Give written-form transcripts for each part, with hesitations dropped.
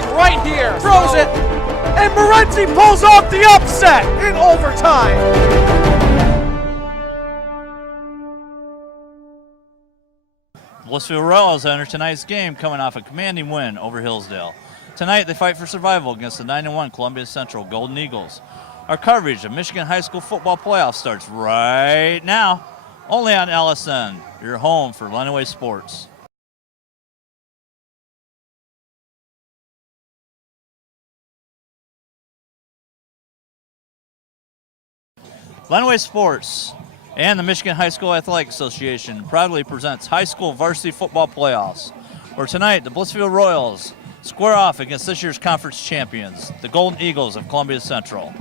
scoring right here. Throws it, and Morenzi pulls off the upset in overtime. Blissfield Royals enter tonight's game coming off a commanding win over Hillsdale. Tonight they fight for survival against the 9-1 Columbia Central Golden Eagles. Our coverage of Michigan High School football playoffs starts right now, only on LSN, your home for Lenawee Sports. Lenawee Sports and the Michigan High School Athletic Association proudly presents high school varsity football playoffs, where tonight the Blissfield Royals square off against this year's conference champions, the Golden Eagles of Columbia Central.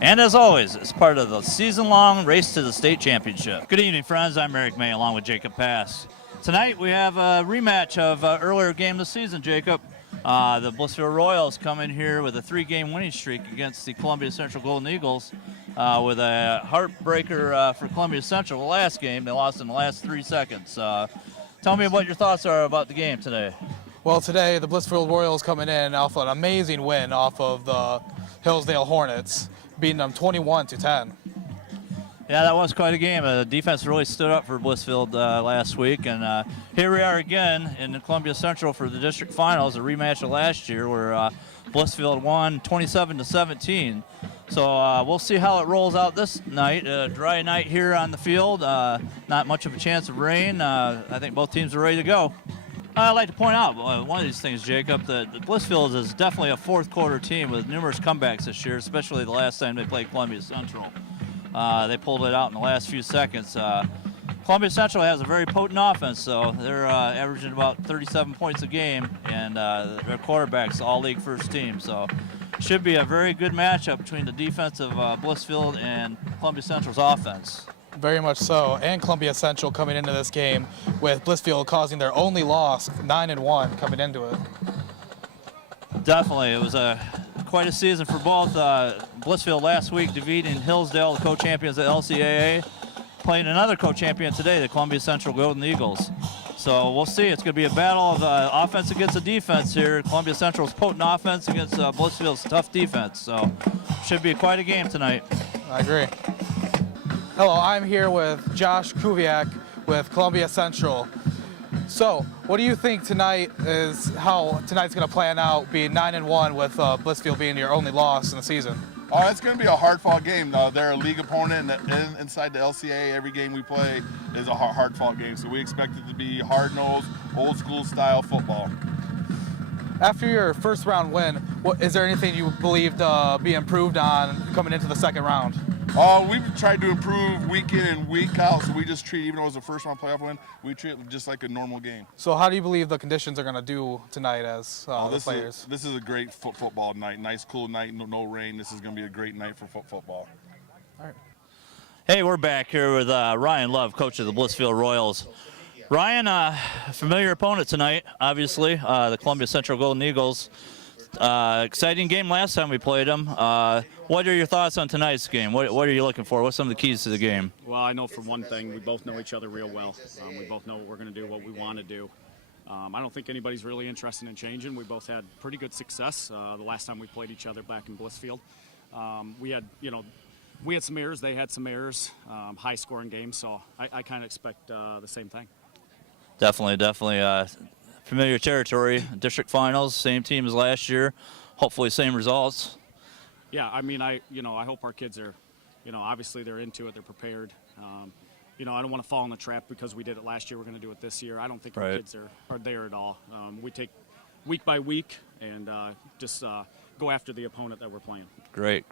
And as always, it's part of the season-long race to the state championship. Good evening, friends. I'm Eric May along with Jacob Pass. Tonight we have a rematch of earlier game this season, Jacob. The Blissfield Royals come in here with a 3-game winning streak against the Columbia Central Golden Eagles with a heartbreaker for Columbia Central. The last game, they lost in the last 3 seconds. Tell me what your thoughts are about the game today. Well, today the Blissfield Royals coming in off an amazing win off of the Hillsdale Hornets, beating them 21-10. Yeah, that was quite a game. The defense really stood up for Blissfield last week, and here we are again in the Columbia Central for the district finals, a rematch of last year where Blissfield won 27-17. So we'll see how it rolls out this night. A dry night here on the field, not much of a chance of rain. I think both teams are ready to go. I'd like to point out one of these things, Jacob, that Blissfield is definitely a fourth-quarter team with numerous comebacks this year, especially the last time they played Columbia Central. They pulled it out in the last few seconds. Columbia Central has a very potent offense, so they're averaging about 37 points a game, and their quarterback's all-league first team. So should be a very good matchup between the defense of Blissfield and Columbia Central's offense. Very much so, and Columbia Central coming into this game with Blissfield causing their only loss, 9-1 coming into it. Definitely, it was quite a season for both. Blissfield last week defeating Hillsdale, the co-champions at LCAA, playing another co-champion today, the Columbia Central Golden Eagles. So we'll see. It's going to be a battle of offense against the defense here. Columbia Central's potent offense against Blissfield's tough defense. So should be quite a game tonight. I agree. Hello, I'm here with Josh Kuviak with Columbia Central. So, what do you think tonight is how tonight's going to plan out, being 9-1 with Blissfield being your only loss in the season? Oh, it's going to be a hard-fought game. They're a league opponent, and inside the LCA, every game we play is a hard-fought game. So we expect it to be hard-nosed, old-school style football. After your first-round win, is there anything you believe to be improved on coming into the second round? We've tried to improve week in and week out, so we just treat, even though it was a first-round playoff win, we treat it just like a normal game. So how do you believe the conditions are going to do tonight as the players? This is a great football night. Nice, cool night, no rain. This is going to be a great night for football. All right. Hey, we're back here with Ryan Love, coach of the Blissfield Royals. Ryan, familiar opponent tonight, obviously, the Columbia Central Golden Eagles. Exciting game last time we played them. What are your thoughts on tonight's game? What are you looking for? What's some of the keys to the game? Well, I know for one thing, we both know each other real well. We both know what we're going to do, what we want to do. I don't think anybody's really interested in changing. We both had pretty good success the last time we played each other back in Blissfield. We had some errors. They had some errors. High-scoring game, so I kind of expect the same thing. Definitely. Familiar territory, district finals, same team as last year. Hopefully, same results. Yeah, I mean, I hope our kids are, obviously they're into it, they're prepared. I don't want to fall in the trap because we did it last year, we're going to do it this year. I don't think our kids are there at all. We take week by week and just go after the opponent that we're playing. Great.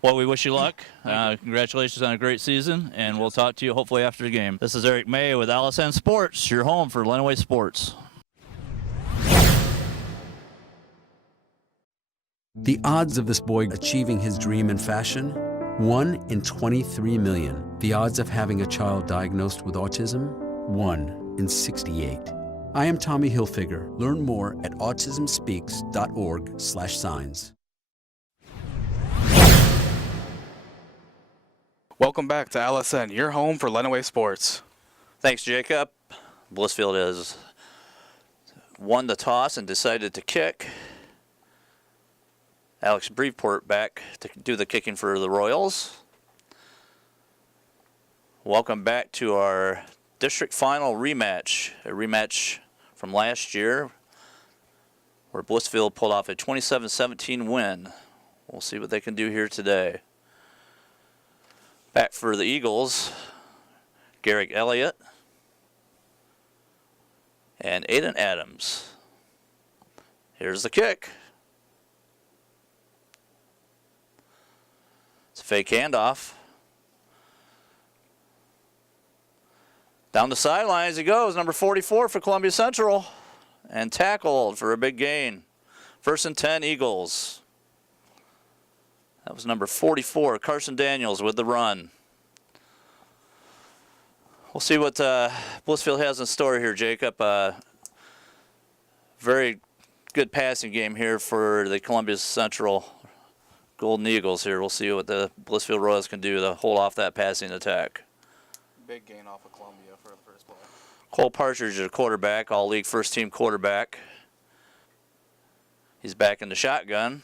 Well, we wish you luck. Congratulations on a great season, and we'll talk to you hopefully after the game. This is Eric May with LSN Sports, your home for Lenawee Sports. The odds of this boy achieving his dream in fashion? 1 in 23 million. The odds of having a child diagnosed with autism? 1 in 68. I am Tommy Hilfiger. Learn more at autismspeaks.org/signs. Welcome back to LSN, your home for Lenawee Sports. Thanks, Jacob. Blissfield has won the toss and decided to kick. Alex Breveport back to do the kicking for the Royals. Welcome back to our district final rematch, a rematch from last year where Blissfield pulled off a 27-17 win. We'll see what they can do here today. Back for the Eagles, Garrick Elliott and Aiden Adams. Here's the kick. It's a fake handoff. Down the sideline as he goes, number 44 for Columbia Central, and tackled for a big gain. 1st and 10 Eagles. That was number 44, Carson Daniels with the run. We'll see what Blissfield has in store here, Jacob. Very good passing game here for the Columbia Central Golden Eagles here. We'll see what the Blissfield Royals can do to hold off that passing attack. Big gain off of Columbia for the first play. Cole Partridge is a quarterback, all-league first-team quarterback. He's back in the shotgun.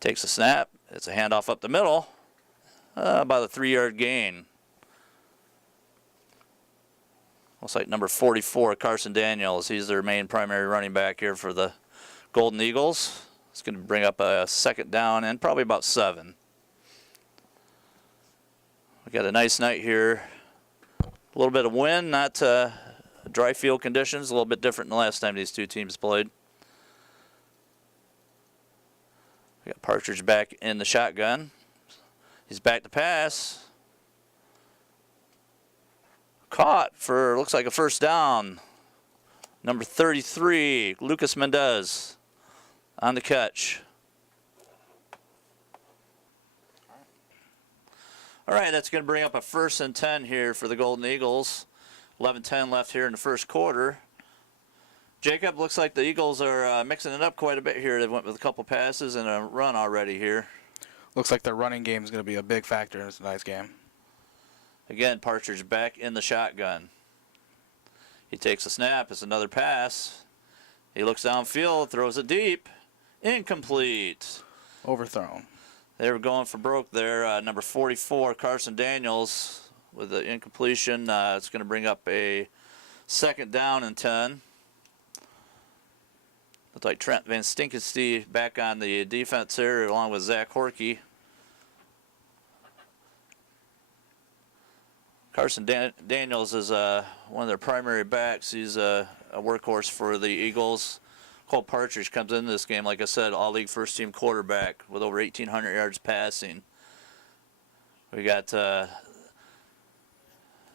Takes a snap. It's a handoff up the middle. About a 3-yard gain. Looks like number 44, Carson Daniels. He's their main primary running back here for the Golden Eagles. It's going to bring up a 2nd down and probably about 7. We got a nice night here. A little bit of wind, not dry field conditions. A little bit different than the last time these two teams played. We got Partridge back in the shotgun. He's back to pass. Caught for, looks like a 1st down. Number 33, Lucas Mendez on the catch. All right, that's going to bring up a 1st and 10 here for the Golden Eagles. 11-10 left here in the first quarter. Jacob, looks like the Eagles are mixing it up quite a bit here. They went with a couple passes and a run already here. Looks like their running game is going to be a big factor in tonight's game. Again, Partridge back in the shotgun. He takes a snap. It's another pass. He looks downfield, throws it deep. Incomplete. Overthrown. They were going for broke there. Number 44, Carson Daniels, with the incompletion. It's going to bring up a 2nd down and 10. Looks like Trent Van Stinkensty back on the defense here, along with Zach Horkey. Carson Daniels is one of their primary backs. He's a workhorse for the Eagles. Cole Partridge comes into this game, like I said, all-league first-team quarterback with over 1,800 yards passing. We got,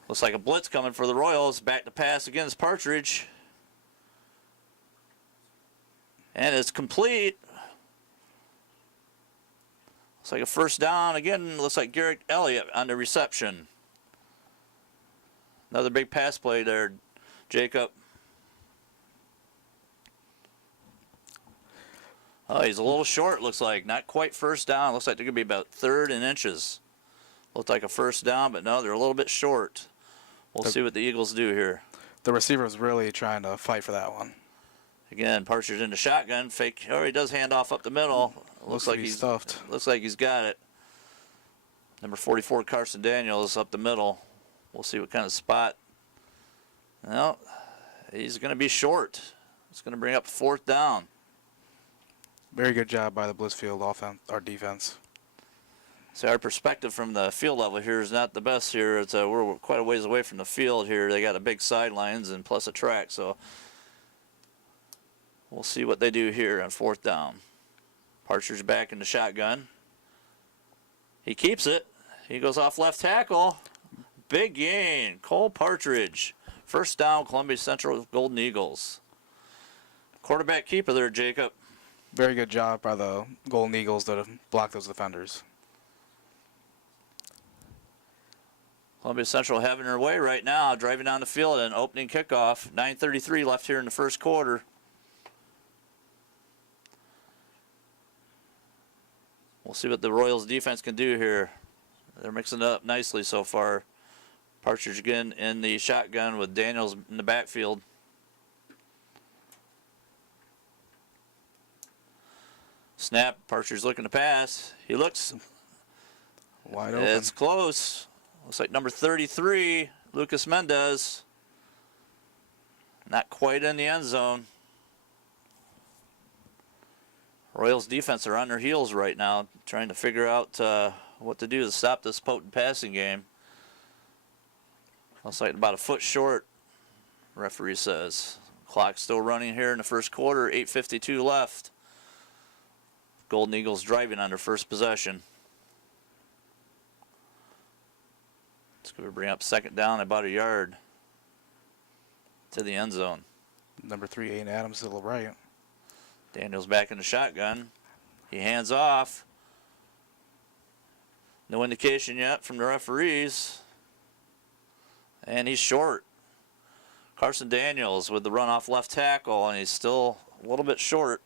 looks like a blitz coming for the Royals. Back to pass against Partridge. And it's complete. Looks like a 1st down. Again, looks like Garrick Elliott on the reception. Another big pass play there, Jacob. Oh, he's a little short, looks like. Not quite 1st down. Looks like they're going to be about 3rd in inches. Looked like a 1st down, but no, they're a little bit short. We'll see what the Eagles do here. The receiver was really trying to fight for that one. Again, Partridge in the shotgun. Fake. Oh, he does hand off up the middle. Looks like he's stuffed. Looks like he's got it. Number 44, Carson Daniels, up the middle. We'll see what kind of spot. Well, he's going to be short. It's going to bring up 4th down. Very good job by the Blissfield offense, our defense. So our perspective from the field level here is not the best here. It's we're quite a ways away from the field here. They got a big sidelines and plus a track, so we'll see what they do here on 4th down. Partridge back in the shotgun. He keeps it. He goes off left tackle. Big gain. Cole Partridge. 1st down, Columbia Central Golden Eagles. Quarterback keeper there, Jacob. Very good job by the Golden Eagles to block those defenders. Columbia Central having their way right now, driving down the field at an opening kickoff. 9:33 left here in the first quarter. We'll see what the Royals defense can do here. They're mixing it up nicely so far. Partridge again in the shotgun with Daniels in the backfield. Snap. Parcher's looking to pass. He looks. Wide open. It's close. Looks like number 33, Lucas Mendez. Not quite in the end zone. Royals defense are on their heels right now, trying to figure out what to do to stop this potent passing game. Looks like about a foot short, referee says. Clock still running here in the first quarter, 8:52 left. Golden Eagles driving on their first possession. It's going to bring up second down about a yard to the end zone. Number 3, Aiden Adams to the right. Daniels back in the shotgun. He hands off. No indication yet from the referees. And he's short. Carson Daniels with the run off left tackle, and he's still a little bit short.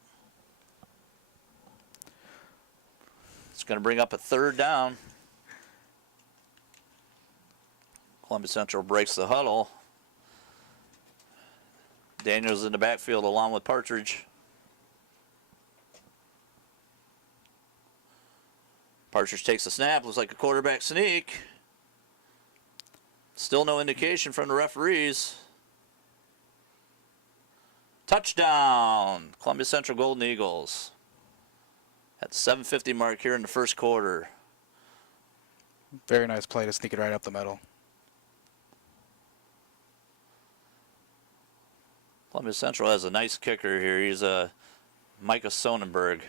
It's going to bring up a third down. Columbia Central breaks the huddle. Daniels in the backfield along with Partridge. Partridge takes a snap. Looks like a quarterback sneak. Still no indication from the referees. Touchdown, Columbia Central Golden Eagles. At the 7:50 mark here in the first quarter. Very nice play to sneak it right up the middle. Columbia Central has a nice kicker here. He's Micah Sonnenberg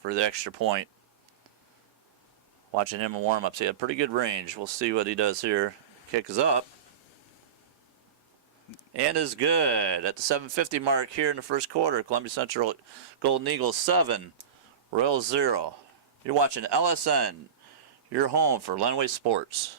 for the extra point. Watching him in warm-ups, he had pretty good range. We'll see what he does here. Kick is up. And is good. At the 7:50 mark here in the first quarter, Columbia Central Golden Eagles 7, Royals 0. You're watching LSN, your home for Lenawee Sports.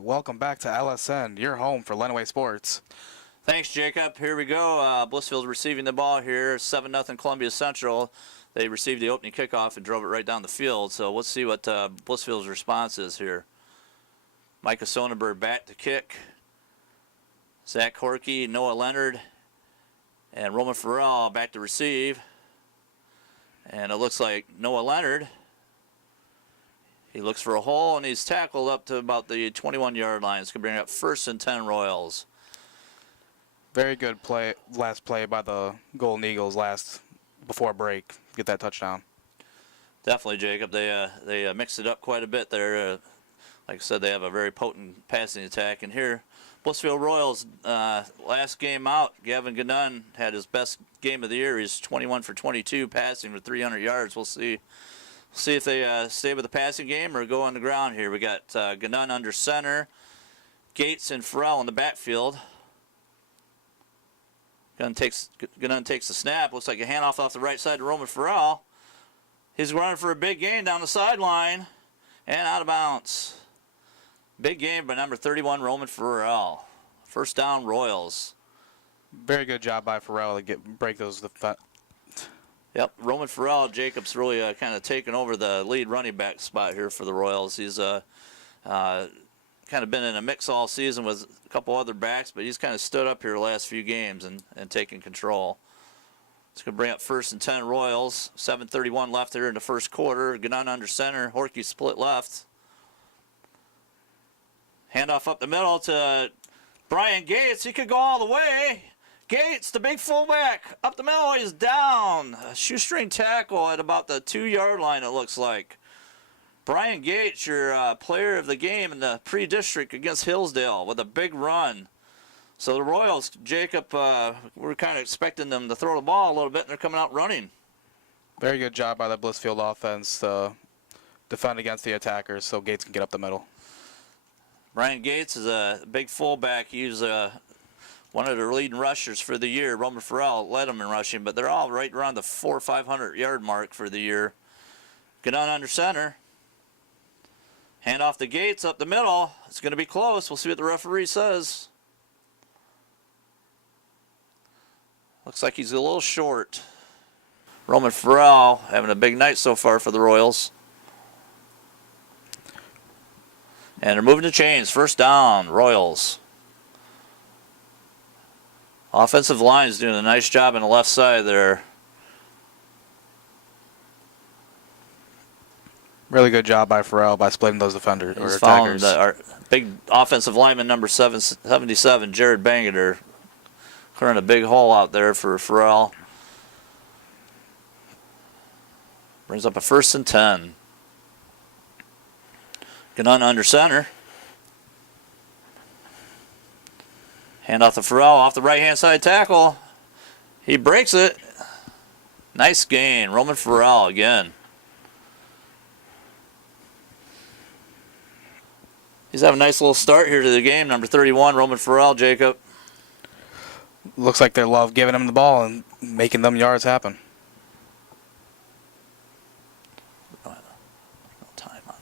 Welcome back to LSN, your home for Lenawee Sports. Thanks, Jacob. Here we go. Blissfield receiving the ball here. 7-0 Columbia Central. They received the opening kickoff and drove it right down the field. So let's see what Blissfield's response is here. Micah Sonnenberg back to kick. Zach Horkey, Noah Leonard, and Roman Farrell back to receive. And it looks like Noah Leonard. He looks for a hole, and he's tackled up to about the 21-yard line. It's going to bring up 1st and 10 Royals. Very good play, last play by the Golden Eagles before break. Get that touchdown. Definitely, Jacob. They mixed it up quite a bit there. Like I said, they have a very potent passing attack. And here, Blissfield Royals, last game out, Gavin Ganun had his best game of the year. He's 21 for 22, passing for 300 yards. We'll see if they stay with the passing game or go on the ground here. We got Ganun under center, Gates and Farrell in the backfield. Ganun takes the snap. Looks like a handoff off the right side to Roman Farrell. He's running for a big gain down the sideline and out of bounds. Big game by number 31, Roman Farrell. First down, Royals. Very good job by Farrell to break those. Yep, Roman Farrell, Jacobs really kind of taken over the lead running back spot here for the Royals. He's kind of been in a mix all season with a couple other backs, but he's kind of stood up here the last few games and taken control. It's going to bring up 1st and 10 Royals. 7:31 left here in the first quarter. Ganun under center. Horkey split left. Handoff up the middle to Brian Gates, he could go all the way. Gates, the big fullback, up the middle, he's down. A shoestring tackle at about the 2-yard line, it looks like. Brian Gates, your player of the game in the pre-district against Hillsdale with a big run. So the Royals, Jacob, we're kind of expecting them to throw the ball a little bit, and they're coming out running. Very good job by the Blissfield offense to defend against the attackers so Gates can get up the middle. Brian Gates is a big fullback. He's one of the leading rushers for the year. Roman Farrell led them in rushing, but they're all right around the 400 or 500 yard mark for the year. Get on under center. Hand off the Gates up the middle. It's going to be close. We'll see what the referee says. Looks like he's a little short. Roman Farrell having a big night so far for the Royals. And they're moving the chains. First down, Royals. Offensive line is doing a nice job on the left side there. Really good job by Farrell by splitting those defenders or He's found attackers. our big offensive lineman number 77, Jared Bangeter, clearing a big hole out there for Farrell. Brings up a 1st and 10. Get on under center. Hand off to Farrell off the right-hand side tackle. He breaks it. Nice gain. Roman Farrell again. He's having a nice little start here to the game. Number 31, Roman Farrell, Jacob. Looks like they love giving him the ball and making them yards happen. No time on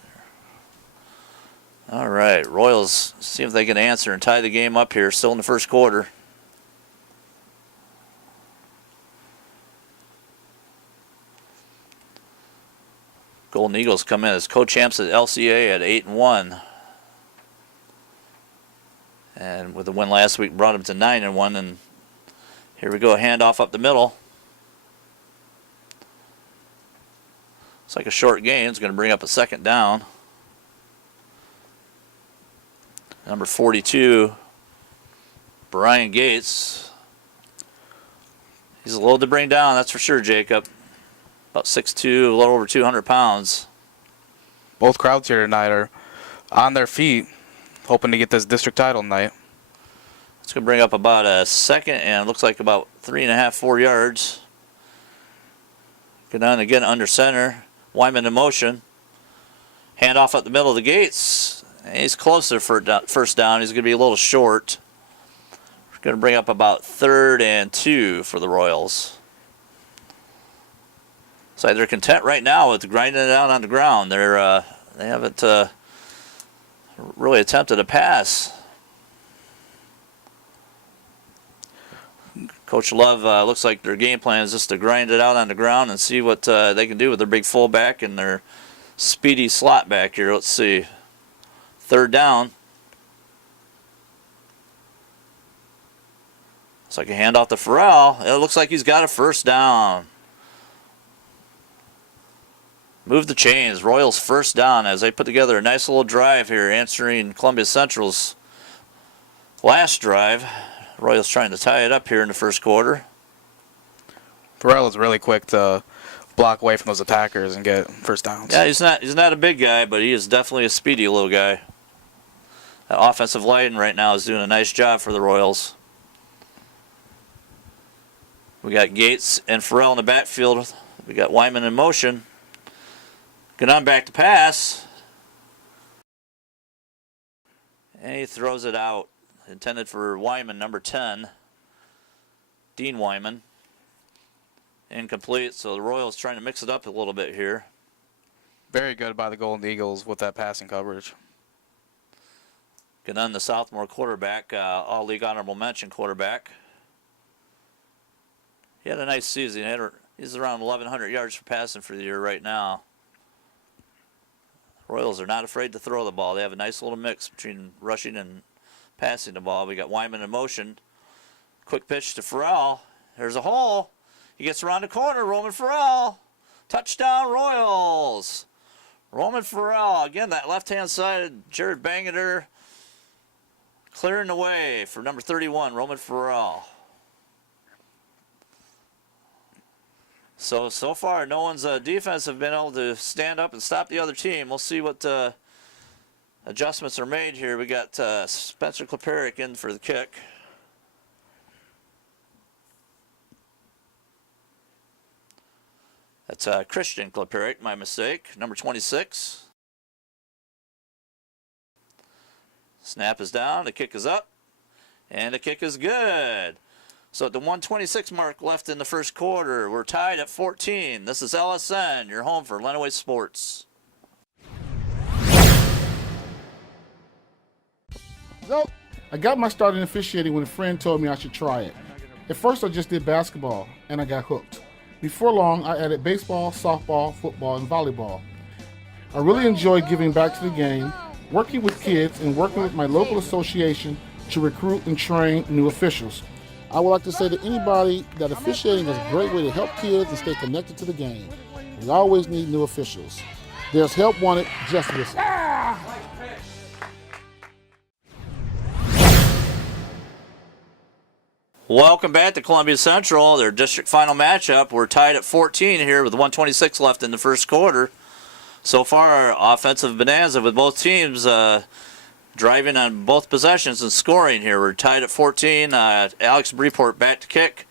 there. All right, Royals see if they can answer and tie the game up here. Still in the first quarter. Golden Eagles come in as co-champs at LCA at 8-1. And with the win last week, brought them to 9-1. And here we go, handoff up the middle. It's like a short gain. It's going to bring up a 2nd down. Number 42, Brian Gates. He's a little to bring down, that's for sure, Jacob. About 6'2", a little over 200 pounds. Both crowds here tonight are on their feet, hoping to get this district title tonight. It's going to bring up about a 2nd and looks like about 3.5, 4 yards. Go down again under center. Wyman in motion. Hand off up the middle of the Gates. He's closer for 1st down. He's going to be a little short. We're going to bring up about 3rd and 2 for the Royals. So they're content right now with grinding it out on the ground. They haven't really attempted a pass. Coach Love looks like their game plan is just to grind it out on the ground and see what they can do with their big fullback and their speedy slot back here. Let's see. 3rd down. Looks like a handoff to Farrell. It looks like he's got a 1st down. Move the chains. Royals 1st down as they put together a nice little drive here, answering Columbia Central's last drive. Royals trying to tie it up here in the first quarter. Farrell is really quick to block away from those attackers and get 1st downs. Yeah, he's not a big guy, but he is definitely a speedy little guy. That offensive line right now is doing a nice job for the Royals. We got Gates and Farrell in the backfield. We got Wyman in motion. Get on back to pass. And he throws it out. Intended for Wyman, number 10. Dean Wyman. Incomplete, so the Royals trying to mix it up a little bit here. Very good by the Golden Eagles with that passing coverage. Get on the sophomore quarterback, all-league honorable mention quarterback. He had a nice season. He's around 1,100 yards for passing for the year right now. Royals are not afraid to throw the ball. They have a nice little mix between rushing and passing the ball. We got Wyman in motion. Quick pitch to Farrell. There's a hole. He gets around the corner. Roman Farrell. Touchdown Royals. Roman Farrell. Again, that left-hand side, Jared Bangeter Clearing the way for number 31, Roman Farrell. So far, no one's defense have been able to stand up and stop the other team. We'll see what adjustments are made here. We got Spencer Kleperic in for the kick. That's Christian Kleperic, my mistake, number 26. Snap is down, the kick is up, and the kick is good. So at the 1:26 mark left in the first quarter, we're tied at 14. This is LSN, your home for Lenawee Sports. So, I got my start in officiating when a friend told me I should try it. At first I just did basketball, and I got hooked. Before long, I added baseball, softball, football, and volleyball. I really enjoyed giving back to the game, working with kids, and working with my local association to recruit and train new officials. I would like to say to anybody that officiating is a great way to help kids and stay connected to the game. We always need new officials. There's help wanted, just listen. Welcome back to Columbia Central, their district final matchup. We're tied at 14 here with 1:26 left in the first quarter. So far, offensive bonanza with both teams driving on both possessions and scoring here. We're tied at 14. Alex Breport back to kick.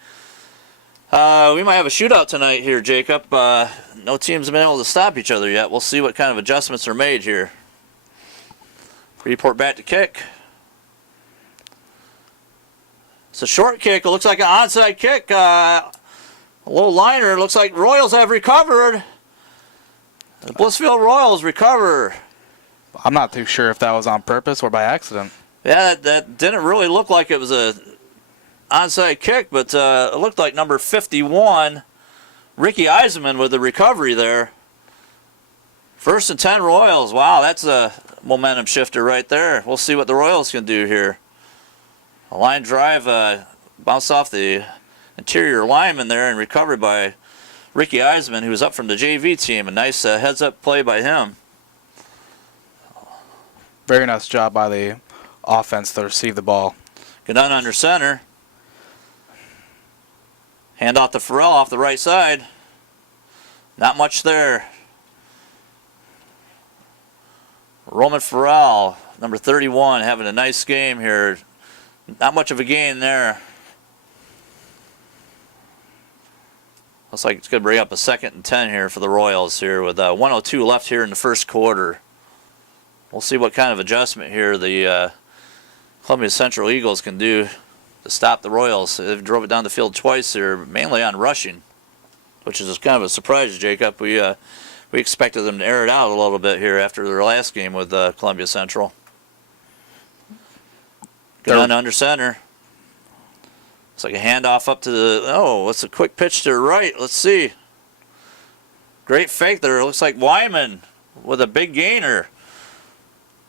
We might have a shootout tonight here, Jacob. No teams have been able to stop each other yet. We'll see what kind of adjustments are made here. Breport back to kick. It's a short kick. It looks like an onside kick. A little liner. It looks like Royals have recovered. The Blissfield Royals recover. I'm not too sure if that was on purpose or by accident. Yeah, that didn't really look like it was a onside kick, but it looked like number 51, Ricky Eisenman, with the recovery there. 1st and 10 Royals. Wow, that's a momentum shifter right there. We'll see what the Royals can do here. A line drive bounced off the interior lineman there and recovered by Ricky Eisman, who was up from the JV team. A nice heads-up play by him. Very nice job by the offense to receive the ball. Get on under center. Hand off to Farrell off the right side. Not much there. Roman Farrell, number 31, having a nice game here. Not much of a gain there. Looks like it's going to bring up a 2nd and 10 here for the Royals here with 1:02 left here in the first quarter. We'll see what kind of adjustment here the Columbia Central Eagles can do to stop the Royals. They've drove it down the field twice here, mainly on rushing, which is kind of a surprise, Jacob. We expected them to air it out a little bit here after their last game with Columbia Central. Get on under center. It's like a handoff up to the, what's a quick pitch to the right? Let's see. Great fake there. Looks like Wyman with a big gainer.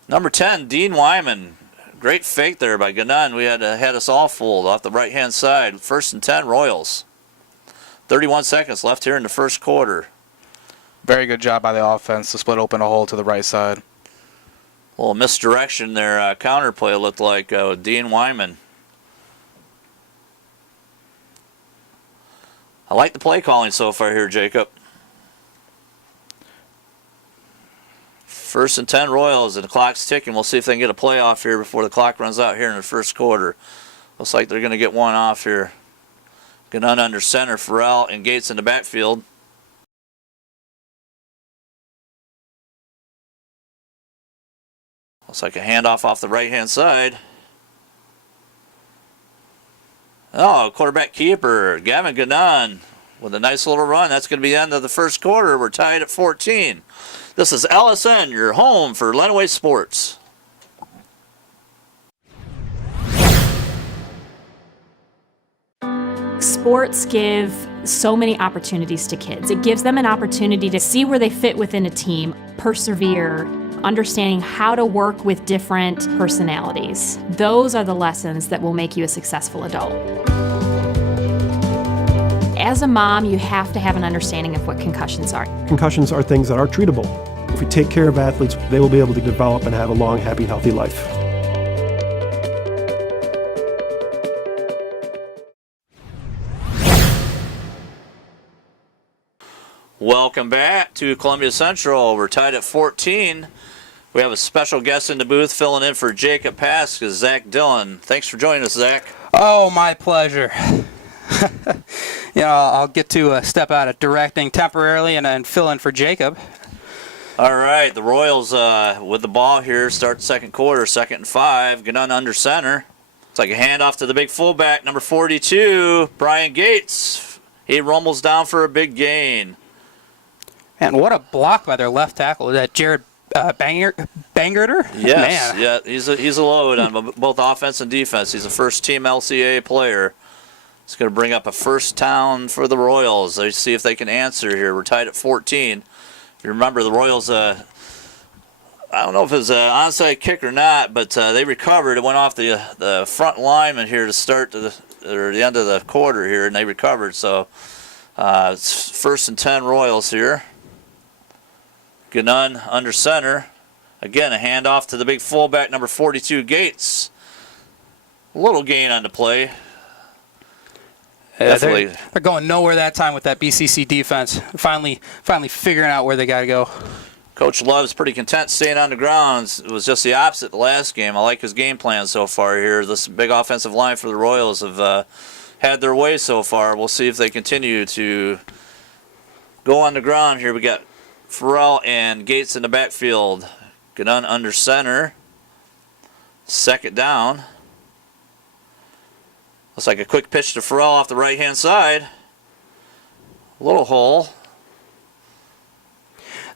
Number 10, Dean Wyman. Great fake there by Gannon. We had us all fooled off the right-hand side. 1st and 10 Royals. 31 seconds left here in the first quarter. Very good job by the offense to split open a hole to the right side. A little misdirection there. Counterplay looked like Dean Wyman. I like the play calling so far here, Jacob. 1st and 10 Royals, and the clock's ticking. We'll see if they can get a play off here before the clock runs out here in the first quarter. Looks like they're going to get one off here. Gannon under center, Farrell and Gates in the backfield. Looks like a handoff off the right-hand side. Oh, quarterback keeper, Gavin Gannon with a nice little run. That's going to be the end of the first quarter. We're tied at 14. This is LSN, your home for Lenawee Sports. Sports give so many opportunities to kids. It gives them an opportunity to see where they fit within a team, persevere, understanding how to work with different personalities. Those are the lessons that will make you a successful adult. As a mom, you have to have an understanding of what concussions are. Concussions are things that are treatable. If we take care of athletes, they will be able to develop and have a long, happy, healthy life. Welcome back to Columbia Central. We're tied at 14. We have a special guest in the booth filling in for Jacob Pask, Zach Dillon. Thanks for joining us, Zach. Oh, my pleasure. I'll get to step out of directing temporarily and fill in for Jacob. All right, the Royals with the ball here, start the second quarter, 2nd and 5. Ganun under center. It's like a handoff to the big fullback, number 42, Brian Gates. He rumbles down for a big gain. And what a block by their left tackle. Is that Jared Bangerter? Yes, Man. yeah, he's a load on both offense and defense. He's a first-team LCA player. It's going to bring up a first down for the Royals. Let's see if they can answer here. We're tied at 14. If you remember, the Royals, I don't know if it was an onside kick or not, but they recovered. It went off the front lineman here to start the end of the quarter here, and they recovered. So it's 1st and 10 Royals here. Ganun under center. Again, a handoff to the big fullback, number 42, Gates. A little gain on the play. Definitely. They're going nowhere that time with that BCC defense. Finally figuring out where they got to go. Coach Love's pretty content staying on the ground. It was just the opposite the last game. I like his game plan so far here. This big offensive line for the Royals have had their way so far. We'll see if they continue to go on the ground here. We got Farrell and Gates in the backfield. Ganun under center. 2nd down. Looks like a quick pitch to Farrell off the right-hand side. A little hole.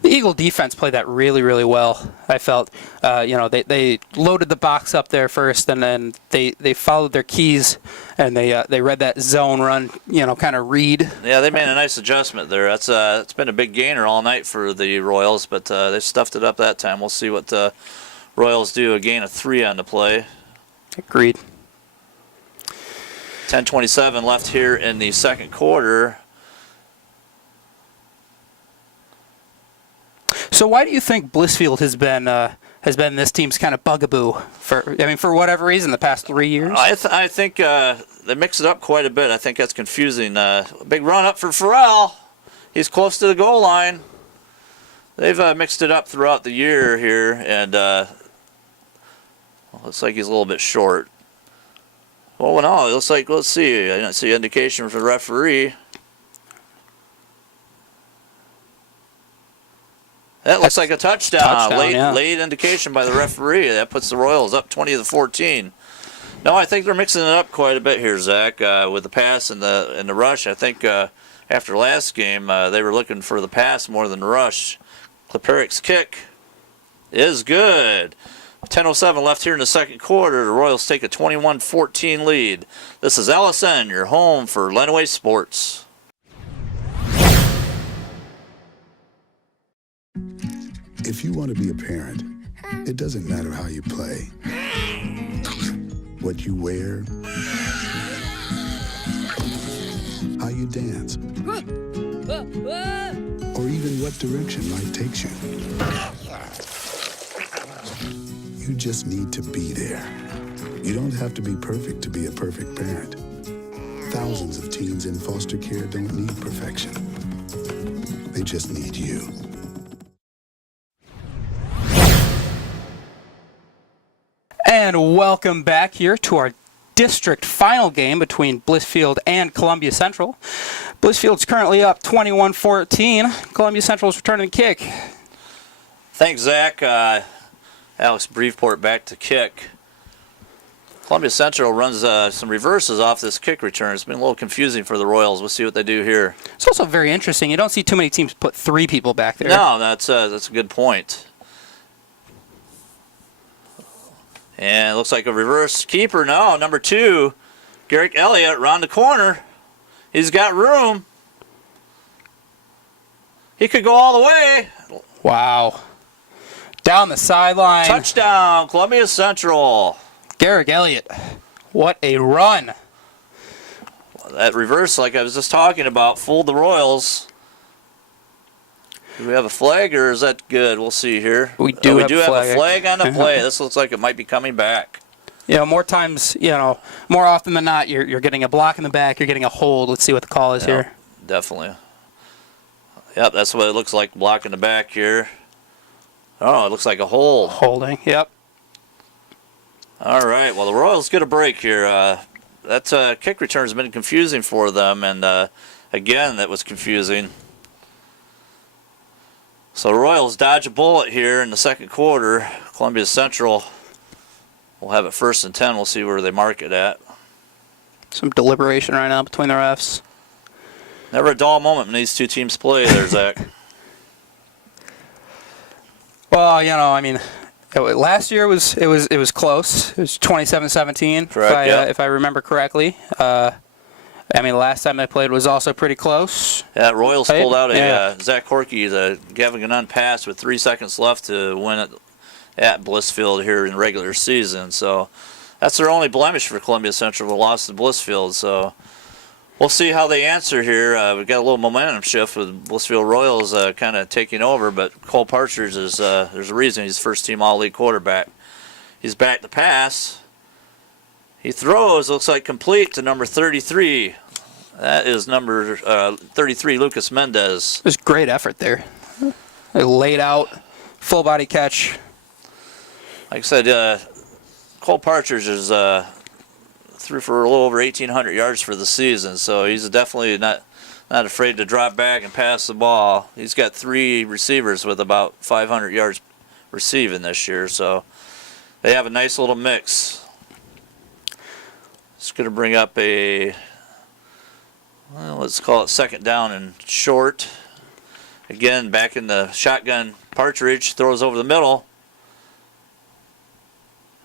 The Eagle defense played that really, really well, I felt. They loaded the box up there first, and then they followed their keys, and they read that zone run, kind of read. Yeah, they made a nice adjustment there. It's been a big gainer all night for the Royals, but they stuffed it up that time. We'll see what the Royals do. A gain of 3 on the play. Agreed. 10:27 left here in the second quarter. So why do you think Blissfield has been this team's kind of bugaboo for whatever reason the past 3 years? I think they mix it up quite a bit. I think that's confusing. Big run up for Farrell. He's close to the goal line. They've mixed it up throughout the year here, and looks like he's a little bit short. Oh no, it looks like, let's see. I didn't see indication from the referee. That looks like a touchdown. Late indication by the referee. That puts the Royals up 20-14. No, I think they're mixing it up quite a bit here, Zach, with the pass and the rush. I think after last game they were looking for the pass more than the rush. Kleperik's kick is good. 10:07 left here in the second quarter. The Royals take a 21-14 lead. This is LSN, your home for Lenawee Sports. If you want to be a parent, it doesn't matter how you play, what you wear, how you dance, or even what direction life takes you. You just need to be there. You don't have to be perfect to be a perfect parent. Thousands of teens in foster care don't need perfection. They just need you. And welcome back here to our district final game between Blissfield and Columbia Central. Blissfield's currently up 21-14. Columbia Central's returning the kick. Thanks, Zach. Alex Briefport back to kick. Columbia Central runs some reverses off this kick return. It's been a little confusing for the Royals. We'll see what they do here. It's also very interesting. You don't see too many teams put 3 people back there. No, that's a good point. And it looks like a reverse keeper. No, number 2, Garrick Elliott, around the corner. He's got room. He could go all the way. Wow. Down the sideline. Touchdown, Columbia Central. Garrick Elliott. What a run. That reverse, like I was just talking about, fooled the Royals. Do we have a flag, or is that good? We'll see here. We do have a flag on the play. This looks like it might be coming back. More times, more often than not, you're getting a block in the back, you're getting a hold. Let's see what the call is here. Definitely. Yep, that's what it looks like blocking the back here. Oh, it looks like a hold. Holding, yep. All right, well, the Royals get a break here. That kick return has been confusing for them, and again, that was confusing. So Royals dodge a bullet here in the second quarter. Columbia Central will have it 1st and 10. We'll see where they mark it at. Some deliberation right now between the refs. Never a dull moment when these two teams play there, Zach. Well, you know, I mean, last year it was close. It was 27-17, Correct, if I remember correctly. I mean, the last time they played was also pretty close. Yeah, Royals pulled out a Zach Corky, the Gavin Gannon pass with 3 seconds left to win it at Blissfield here in the regular season. So that's their only blemish for Columbia Central, the loss to Blissfield. So we'll see how they answer here. We've got a little momentum shift with Blissfield Royals kind of taking over, but Cole Partridge is there's a reason he's first-team All-League quarterback. He's back to pass. He throws, looks like complete to number 33. That is number 33, Lucas Mendez. It was great effort there. They laid out, full body catch. Like I said, Cole Partridge is threw for a little over 1,800 yards for the season, so he's definitely not afraid to drop back and pass the ball. He's got 3 receivers with about 500 yards receiving this year, so they have a nice little mix. It's going to bring up a, well, let's call it 2nd down and short. Again, back in the shotgun, Partridge throws over the middle.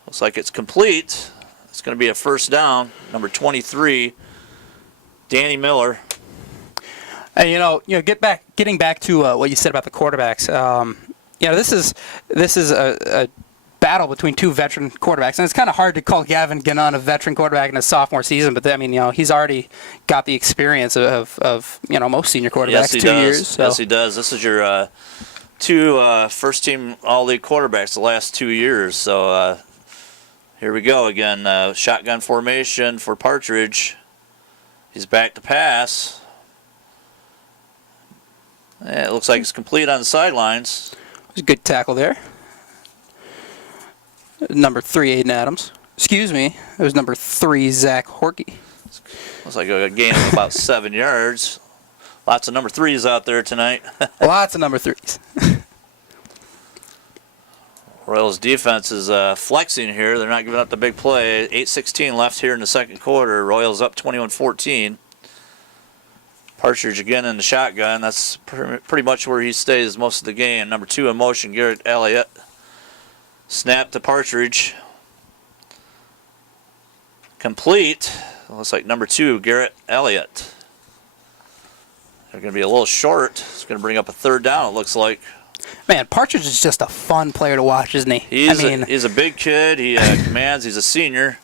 Looks like it's complete. It's going to be a 1st down, number 23, Danny Miller. And getting back to what you said about the quarterbacks. This is a battle between 2 veteran quarterbacks, and it's kind of hard to call Gavin Gannon a veteran quarterback in his sophomore season. But I mean, he's already got the experience of most senior quarterbacks. Yes, he 2 does. years. So. Yes, he does. This is your 2 first-team All-League quarterbacks the last 2 years. So here we go again. Shotgun formation for Partridge. He's back to pass. And it looks like it's complete on the sidelines. It was a good tackle there. Number 3, Aiden Adams. Excuse me, it was number 3, Zach Horkey. Looks like a gain of about 7 yards. Lots of number 3s out there tonight. Lots of number 3s. Royals defense is flexing here. They're not giving up the big play. 8:16 left here in the second quarter. Royals up 21-14. Partridge again in the shotgun. That's pretty much where he stays most of the game. Number 2 in motion, Garrett Elliott. Snap to Partridge. Complete. Looks like number 2, Garrett Elliott. They're going to be a little short. It's going to bring up a 3rd down, it looks like. Man, Partridge is just a fun player to watch, isn't he? He's a big kid. He commands. He's a senior.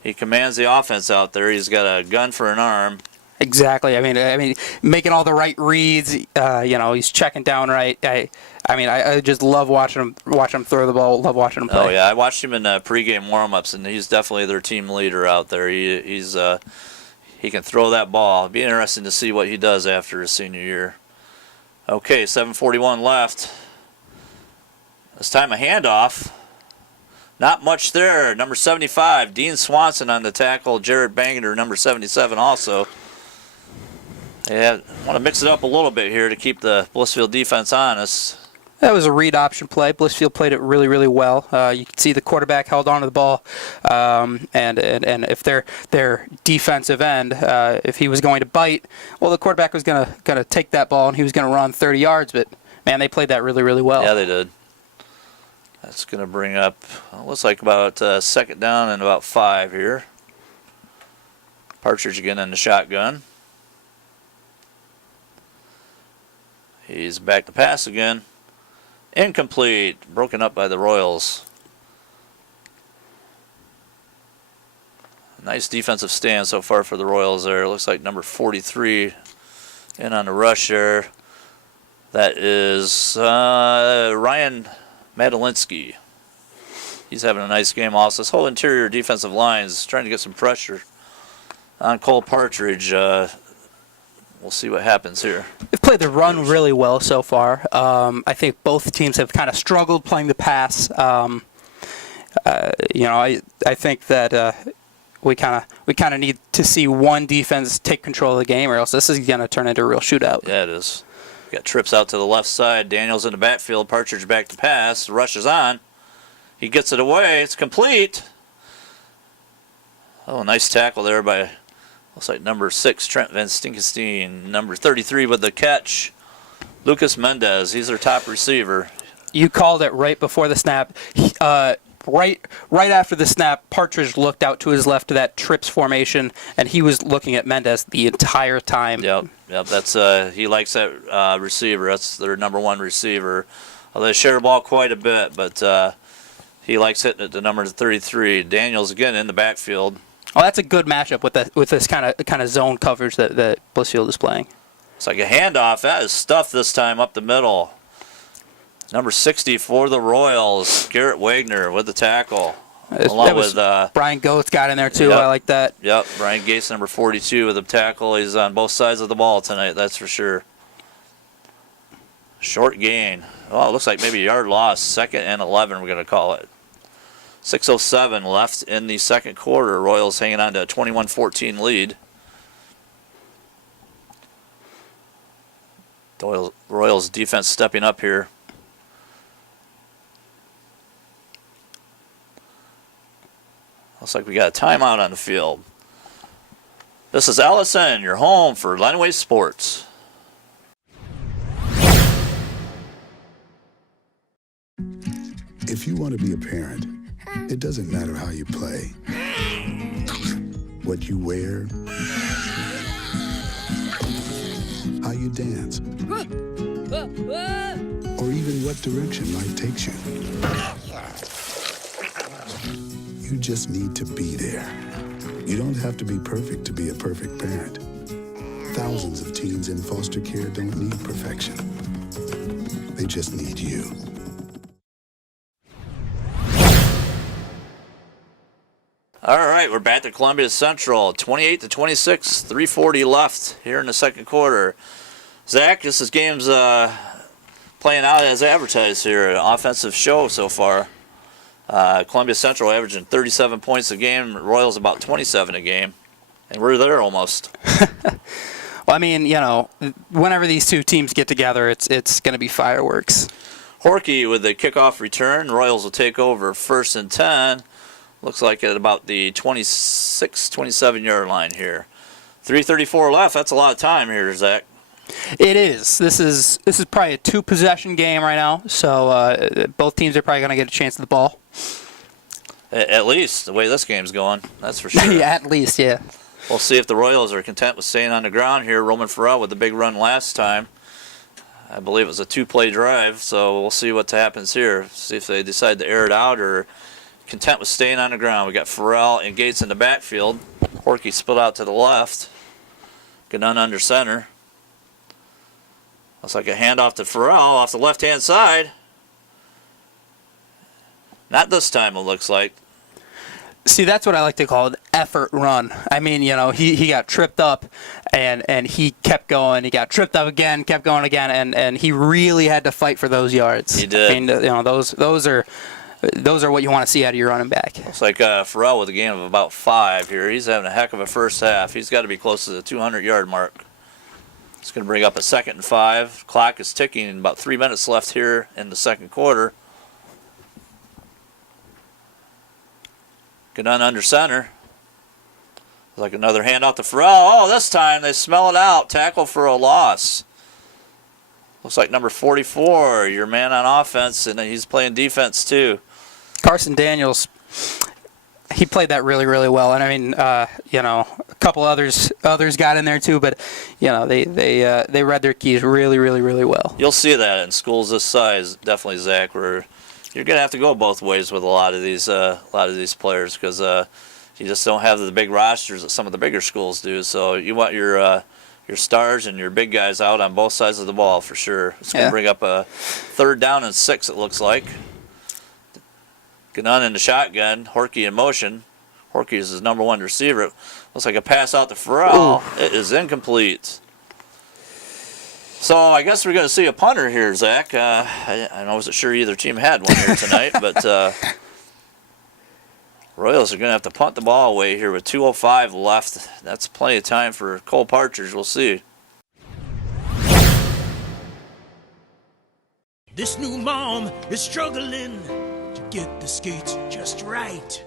He commands the offense out there. He's got a gun for an arm. Exactly. I mean, making all the right reads. He's checking down right. I just love watching him throw the ball. Love watching him play. Oh yeah, I watched him in pregame warm-ups, and he's definitely their team leader out there. He can throw that ball. It'll be interesting to see what he does after his senior year. Okay, 7:41 left. This time a handoff. Not much there. Number 75, Dean Swanson on the tackle. Jared Bangeter, number 77 also. They want to mix it up a little bit here to keep the Blissfield defense honest. That was a read option play. Blissfield played it really, really well. You can see the quarterback held onto the ball, and if their defensive end, if he was going to bite, well, the quarterback was gonna take that ball and he was gonna run 30 yards. But man, they played that really, really well. Yeah, they did. That's gonna bring up looks like about 2nd down and about 5 here. Partridge again in the shotgun. He's back to pass again. Incomplete. Broken up by the Royals. Nice defensive stand so far for the Royals there. Looks like number 43 in on the rush there. That is Ryan Madalinsky. He's having a nice game also. This whole interior defensive line is trying to get some pressure on Cole Partridge. We'll see what happens here. They've played played the run really well so far. I think both teams have kind of struggled playing the pass. I think that we kind of need to see one defense take control of the game, or else this is going to turn into a real shootout. Yeah, it is. Got trips out to the left side. Daniels in the backfield. Partridge back to pass. Rushes on. He gets it away. It's complete. Oh, nice tackle there by, looks like number 6, Trent Van Stinkenstein. Number 33 with the catch, Lucas Mendez. He's their top receiver. You called it right before the snap. Right after the snap, Partridge looked out to his left to that trips formation, and he was looking at Mendez the entire time. Yep. That's he likes that receiver. That's their number 1 receiver. Well, they share the ball quite a bit, but he likes hitting it to number 33. Daniels again in the backfield. Oh, that's a good matchup with this kind of zone coverage that Blissfield is playing. It's like a handoff. That is stuffed this time up the middle. Number 60 for the Royals, Garrett Wagner with the tackle. Along with Brian Goetz got in there too. Yep, I like that. Yep, Brian Gates, number 42 with the tackle. He's on both sides of the ball tonight, that's for sure. Short gain. Oh, it looks like maybe a yard loss. 2nd and 11, we're going to call it. 6:07 left in the second quarter. Royals hanging on to a 21-14 lead. Royals defense stepping up here. Looks like we got a timeout on the field. This is Allison, your home for Lineaway Sports. If you want to be a parent, it doesn't matter how you play, what you wear, how you dance, or even what direction life takes you. You just need to be there. You don't have to be perfect to be a perfect parent. Thousands of teens in foster care don't need perfection. They just need you. All right, we're back to Columbia Central, 28-26, 3:40 left here in the second quarter. Zach, this game's playing out as advertised here. An offensive show so far. Columbia Central averaging 37 points a game. Royals about 27 a game. And we're there almost. Well, I mean, whenever these two teams get together, it's going to be fireworks. Horkey with the kickoff return. Royals will take over 1st and 10. Looks like at about the 26, 27-yard line here. 3:34 left. That's a lot of time here, Zach. It is. This is probably a 2-possession game right now, so both teams are probably going to get a chance at the ball. At least, the way this game's going, that's for sure. Yeah, at least, yeah. We'll see if the Royals are content with staying on the ground here. Roman Farrell with the big run last time. I believe it was a 2-play drive, so we'll see what happens here. See if they decide to air it out or content with staying on the ground. We got Farrell and Gates in the backfield. Horkey split out to the left. Ganun under center. Looks like a handoff to Farrell off the left-hand side. Not this time, it looks like. See, that's what I like to call an effort run. I mean, he got tripped up, and he kept going. He got tripped up again, kept going again, and he really had to fight for those yards. He did. I mean, those are what you want to see out of your running back. Looks like Farrell with a gain of about 5 here. He's having a heck of a first half. He's got to be close to the 200-yard mark. It's going to bring up a 2nd and 5. Clock is ticking, and about 3 minutes left here in the second quarter. Ganun under center. Like another handoff to Farrell. Oh, this time they smell it out. Tackle for a loss. Looks like number 44, your man on offense, and he's playing defense too. Carson Daniels, he played that really, really well. And I mean, a couple others got in there too, but they read their keys really, really, really well. You'll see that in schools this size, definitely, Zach, where you're gonna have to go both ways with a lot of these players because you just don't have the big rosters that some of the bigger schools do. So you want your stars and your big guys out on both sides of the ball for sure. It's gonna bring up a 3rd down and 6. It looks like. Ganun in the shotgun. Horkey in motion. Horkey is his number 1 receiver. Looks like a pass out to Farrell. It is incomplete. So I guess we're going to see a punter here, Zach. I wasn't sure either team had one here tonight, but Royals are going to have to punt the ball away here with 2:05 left. That's plenty of time for Cole Partridge. We'll see. This new mom is struggling to get the skates just right.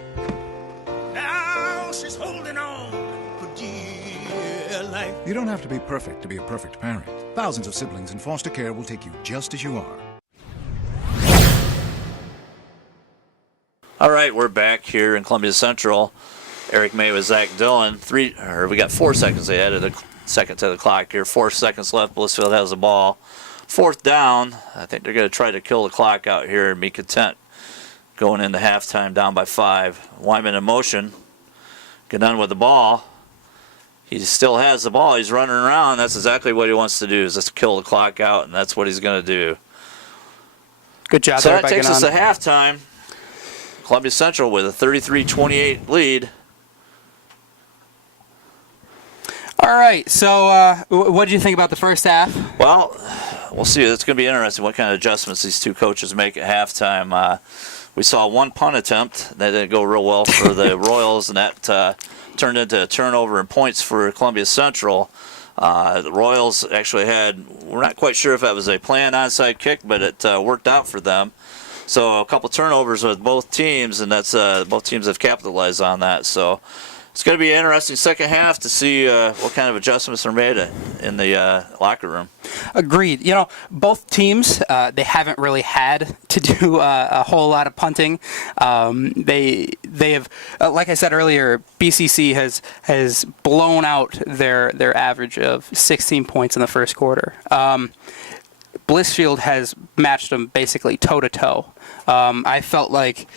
Now she's holding on for dear life. You don't have to be perfect to be a perfect parent. Thousands of siblings in foster care will take you just as you are. All right, we're back here in Columbia Central. Eric May with Zach Dillon. We got 4 seconds. They added a second to the clock here. 4 seconds left. Blissfield has the ball. 4th down. I think they're going to try to kill the clock out here and be content going into halftime down by 5. Wyman in motion. Get done with the ball. He still has the ball. He's running around. That's exactly what he wants to do, is just kill the clock out, and that's what he's going to do. Good job. So that takes us to halftime. Columbia Central with a 33-28 lead. All right, so what did you think about the first half? Well, we'll see. It's going to be interesting what kind of adjustments these two coaches make at halftime. We saw one punt attempt. That didn't go real well for the Royals, and that turned into a turnover and points for Columbia Central. The Royals actually we're not quite sure if that was a planned onside kick, but it worked out for them. So a couple turnovers with both teams, and that's both teams have capitalized on that. So it's going to be an interesting second half to see what kind of adjustments are made in the locker room. Agreed. You know, both teams, they haven't really had to do a whole lot of punting. They have, like I said earlier, BCC has blown out their average of 16 points in the first quarter. Blissfield has matched them basically toe-to-toe. I felt like,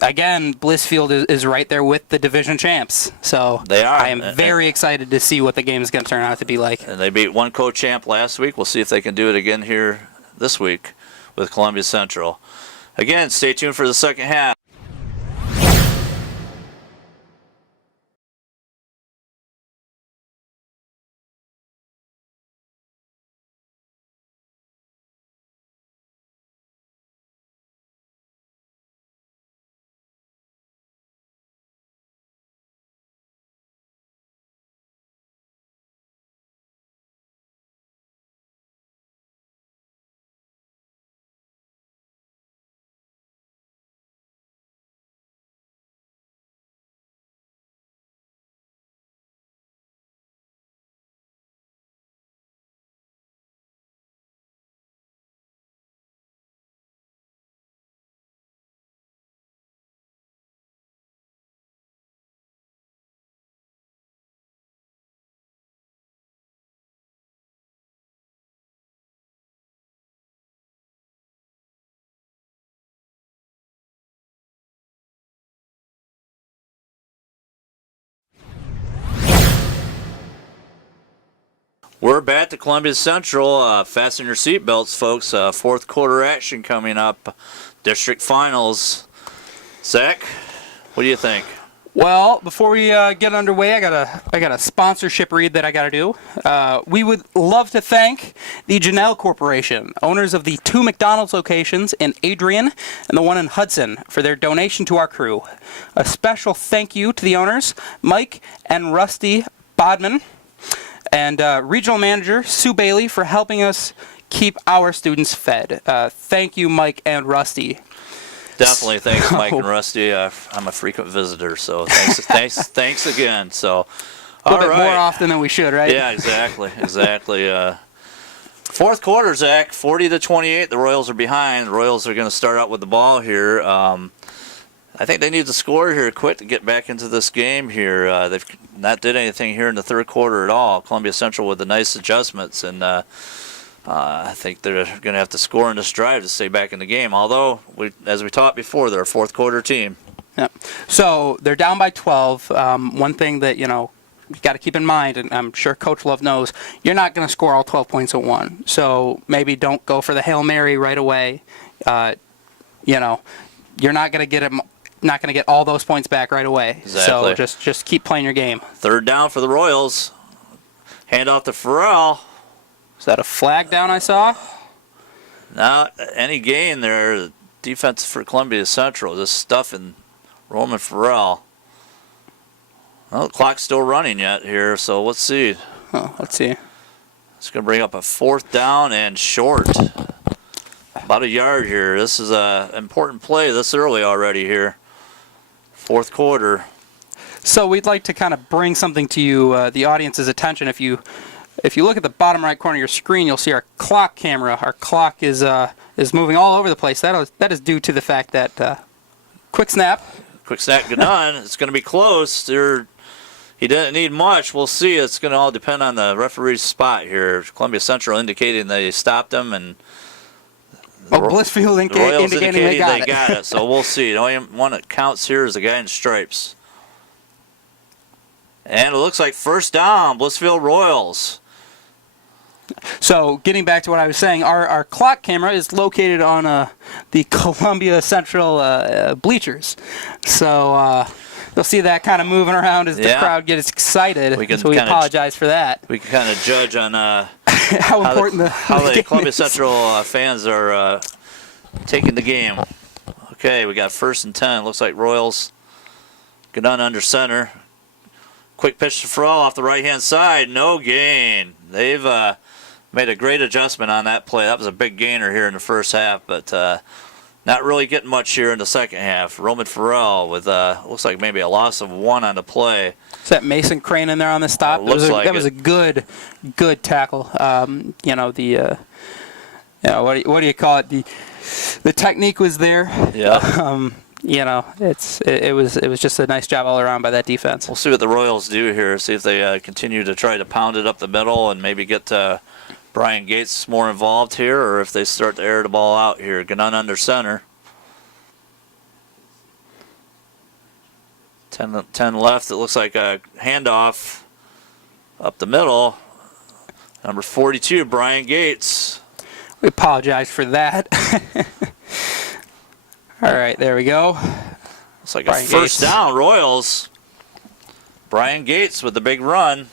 again, Blissfield is right there with the division champs. So they are. I am very excited to see what the game is going to turn out to be like. And they beat one co-champ last week. We'll see if they can do it again here this week with Columbia Central. Again, stay tuned for the second half. We're back to Columbia Central. Fasten your seatbelts, folks. Fourth quarter action coming up. District finals. Zach, what do you think? Well, before we get underway, I got a sponsorship read that I got to do. We would love to thank the Janelle Corporation, owners of the 2 McDonald's locations in Adrian and the one in Hudson, for their donation to our crew. A special thank you to the owners, Mike and Rusty Bodman, and Regional Manager Sue Bailey for helping us keep our students fed. Thank you, Mike and Rusty. Definitely, thanks, Mike and Rusty. I'm a frequent visitor, so thanks again. So, a little bit more often than we should, right? Yeah, exactly. Fourth quarter, Zach, 40-28. The Royals are behind. The Royals are going to start out with the ball here. I think they need to score here quick to get back into this game here. They've not did anything here in the third quarter at all. Columbia Central with the nice adjustments, and I think they're going to have to score in this drive to stay back in the game. Although, as we talked before, they're a fourth quarter team. Yeah. So they're down by 12. One thing that, you got to keep in mind, and I'm sure Coach Love knows, you're not going to score all 12 points at one. So maybe don't go for the Hail Mary right away. You're not going to get all those points back right away. Exactly. So just keep playing your game. Third down for the Royals. Hand off to Farrell. Is that a flag down I saw? Not any gain there. Defense for Columbia Central. Just stuffing Roman Farrell. Well, the clock's still running yet here, so let's see. Oh, let's see. It's going to bring up a 4th down and short. About a yard here. This is an important play this early already here. 4th quarter. So we'd like to kind of bring something to you, the audience's attention. If you look at the bottom right corner of your screen, you'll see our clock camera. Our clock is moving all over the place. That is due to the fact that quick snap. Quick snap, Ganon. It's going to be close. He didn't need much. We'll see. It's going to all depend on the referee's spot here. Columbia Central indicating they stopped him, and Blissfield indicating they got it. So we'll see. The only one that counts here is the guy in stripes. And it looks like 1st down, Blissfield Royals. So getting back to what I was saying, our clock camera is located on the Columbia Central bleachers. So you'll see that kind of moving around as the crowd gets excited. So we apologize for that. We can kind of judge on how important the Columbia Central fans are taking the game. Okay, we got 1st and 10. Looks like Royals get on under center. Quick pitch to Farrell off the right-hand side. No gain. They've made a great adjustment on that play. That was a big gainer here in the first half, but not really getting much here in the second half. Roman Farrell with looks like maybe a loss of 1 on the play. Is that Mason Crane in there on the stop? That was a good tackle. What do you call it? The technique was there. Yeah. It was just a nice job all around by that defense. We'll see what the Royals do here. See if they continue to try to pound it up the middle and maybe get Brian Gates more involved here, or if they start to air the ball out here. Ganon under center. 10 left. It looks like a handoff up the middle. Number 42, Brian Gates. We apologize for that. All right, there we go. Looks like Brian a 1st down, Royals. Brian Gates with the big run.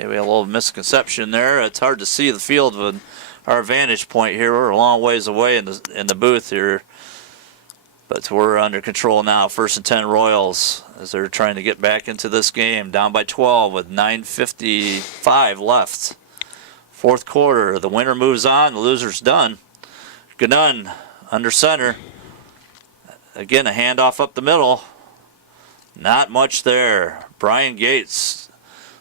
Maybe a little misconception there. It's hard to see the field with our vantage point here. We're a long ways away in the booth here. But we're under control now. 1st and 10 Royals as they're trying to get back into this game. Down by 12 with 9:55 left. 4th quarter. The winner moves on. The loser's done. Ganon under center. Again, a handoff up the middle. Not much there. Brian Gates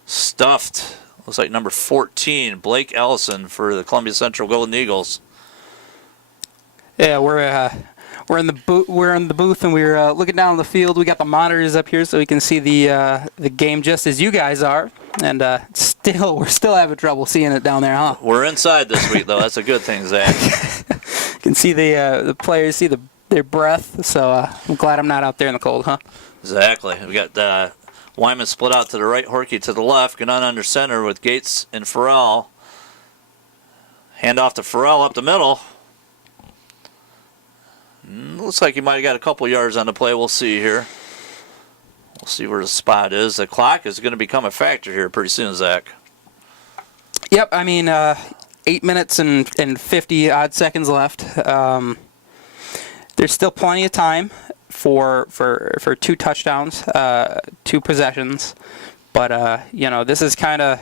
stuffed. Looks like number 14, Blake Ellison for the Columbia Central Golden Eagles. Yeah, we're in the booth and we're looking down the field. We got the monitors up here so we can see the game just as you guys are. And we're still having trouble seeing it down there, huh? We're inside this week though. That's a good thing, Zach. You can see the players see their breath, so I'm glad I'm not out there in the cold, huh? Exactly. We got Wyman split out to the right, Horky to the left, Ganon under center with Gates and Farrell. Hand off to Farrell up the middle. Looks like he might have got a couple yards on the play. We'll see here. We'll see where the spot is. The clock is going to become a factor here pretty soon, Zach. Yep, I mean, 8 minutes and 50 odd seconds left. There's still plenty of time for 2 touchdowns, 2 possessions, but this is kind of,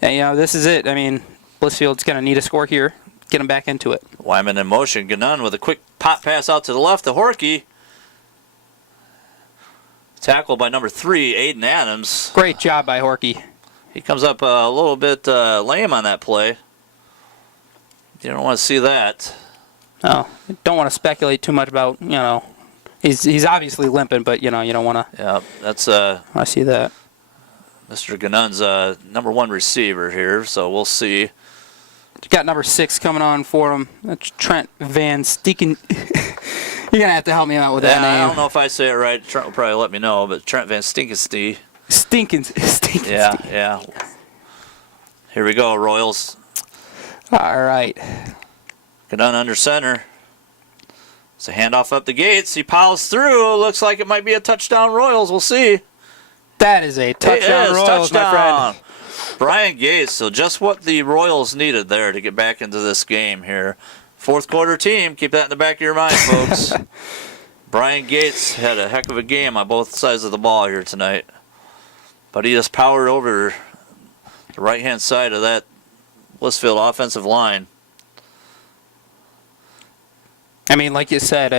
this is it. I mean, Blissfield's going to need a score here, get them back into it. Wyman in motion, Ganon with a quick pop pass out to the left to Horky. Tackled by number 3, Aiden Adams. Great job by Horky. He comes up a little bit lame on that play. You don't want to see that. No, don't want to speculate too much about, he's obviously limping, but, you don't want to. Yeah, that's I see that. Mr. Ganon's number 1 receiver here, so we'll see. Got number 6 coming on for him. That's Trent Van Steeken. You're going to have to help me out with that name. I don't know if I say it right. Trent will probably let me know, but Trent Van Stinkensty. Stinkensty. Yeah. Here we go, Royals. All right. Ganon under center. It's a handoff up the Gates. He piles through. Looks like it might be a touchdown Royals. We'll see. That is a touchdown Royals, my friend. Brian Gates, so just what the Royals needed there to get back into this game here. Fourth quarter team, keep that in the back of your mind, folks. Brian Gates had a heck of a game on both sides of the ball here tonight. But he just powered over the right-hand side of that Blissfield offensive line. I mean, like you said,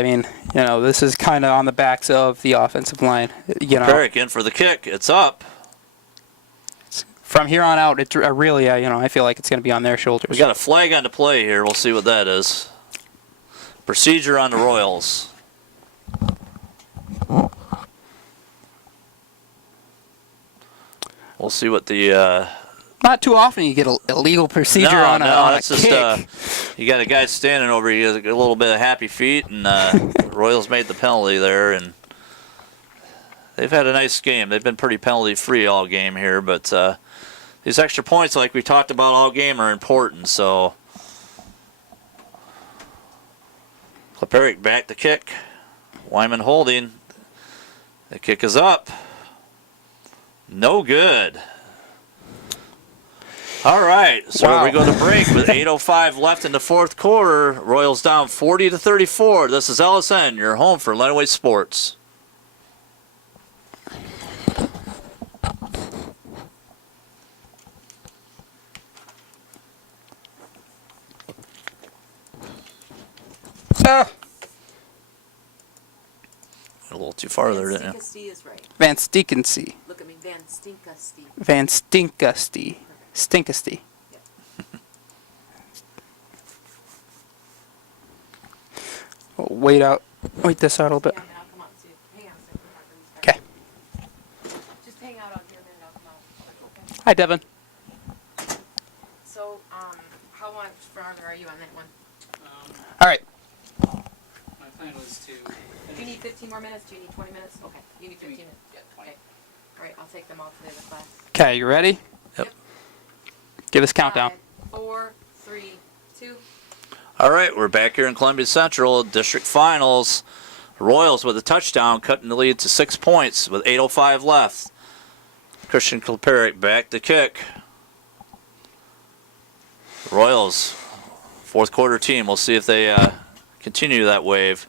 this is kind of on the backs of the offensive line. Perrick in for the kick. It's up. From here on out, it's really, I feel like it's going to be on their shoulders. We got a flag on the play here. We'll see what that is. Procedure on the Royals. We'll see what the... Not too often you get a illegal procedure on a kick. Just, you got a guy standing over you, a little bit of happy feet, and Royals made the penalty there, and they've had a nice game. They've been pretty penalty-free all game here, but these extra points, like we talked about all game, are important, so... Kleperic back to kick. Wyman holding. The kick is up. No good. All right, so we go to break with 8:05 left in the fourth quarter. Royals down 40-34. This is LSN, your home for Lenawee Sports. A little too far there, didn't you? Is right. Van Stinkensee. Look at me, Van Stinkesty. Van Stinkesty. Stinkesty. Wait this out a little bit. Yeah, I'll come out and see it. Hang on a second. Okay. Just hang out here a minute. I'll come out. Okay. Hi, Devin. So, how much farther are you on that one? All right. My plan was to... Do you need 15 more minutes? Do you need 20 minutes? Okay, you need 15 minutes. Yeah, 20. Okay. All right, I'll take them all to the class. Okay, you ready? Yep. Give us countdown. 5, 4, 3, 2. All right, we're back here in Columbia Central, district finals. Royals with a touchdown, cutting the lead to 6 points with 8:05 left. Christian Kleperic back to kick. Royals, fourth quarter team. We'll see if they continue that wave.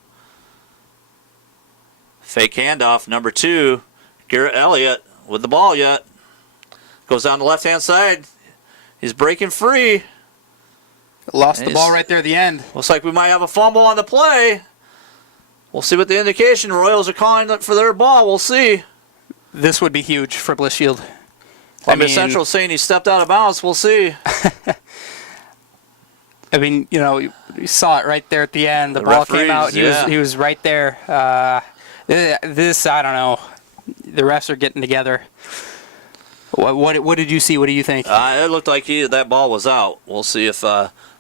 Fake handoff, number 2, Garrett Elliott with the ball yet. Goes down the left-hand side. He's breaking free. Lost the ball right there at the end. Looks like we might have a fumble on the play. We'll see what the indication. Royals are calling for their ball. We'll see. This would be huge for Blissfield. Columbia Central saying he stepped out of bounds. We'll see. I mean, you saw it right there at the end. The ball came out. He was right there. This, I don't know. The refs are getting together. What did you see? What do you think? It looked like that ball was out. We'll see if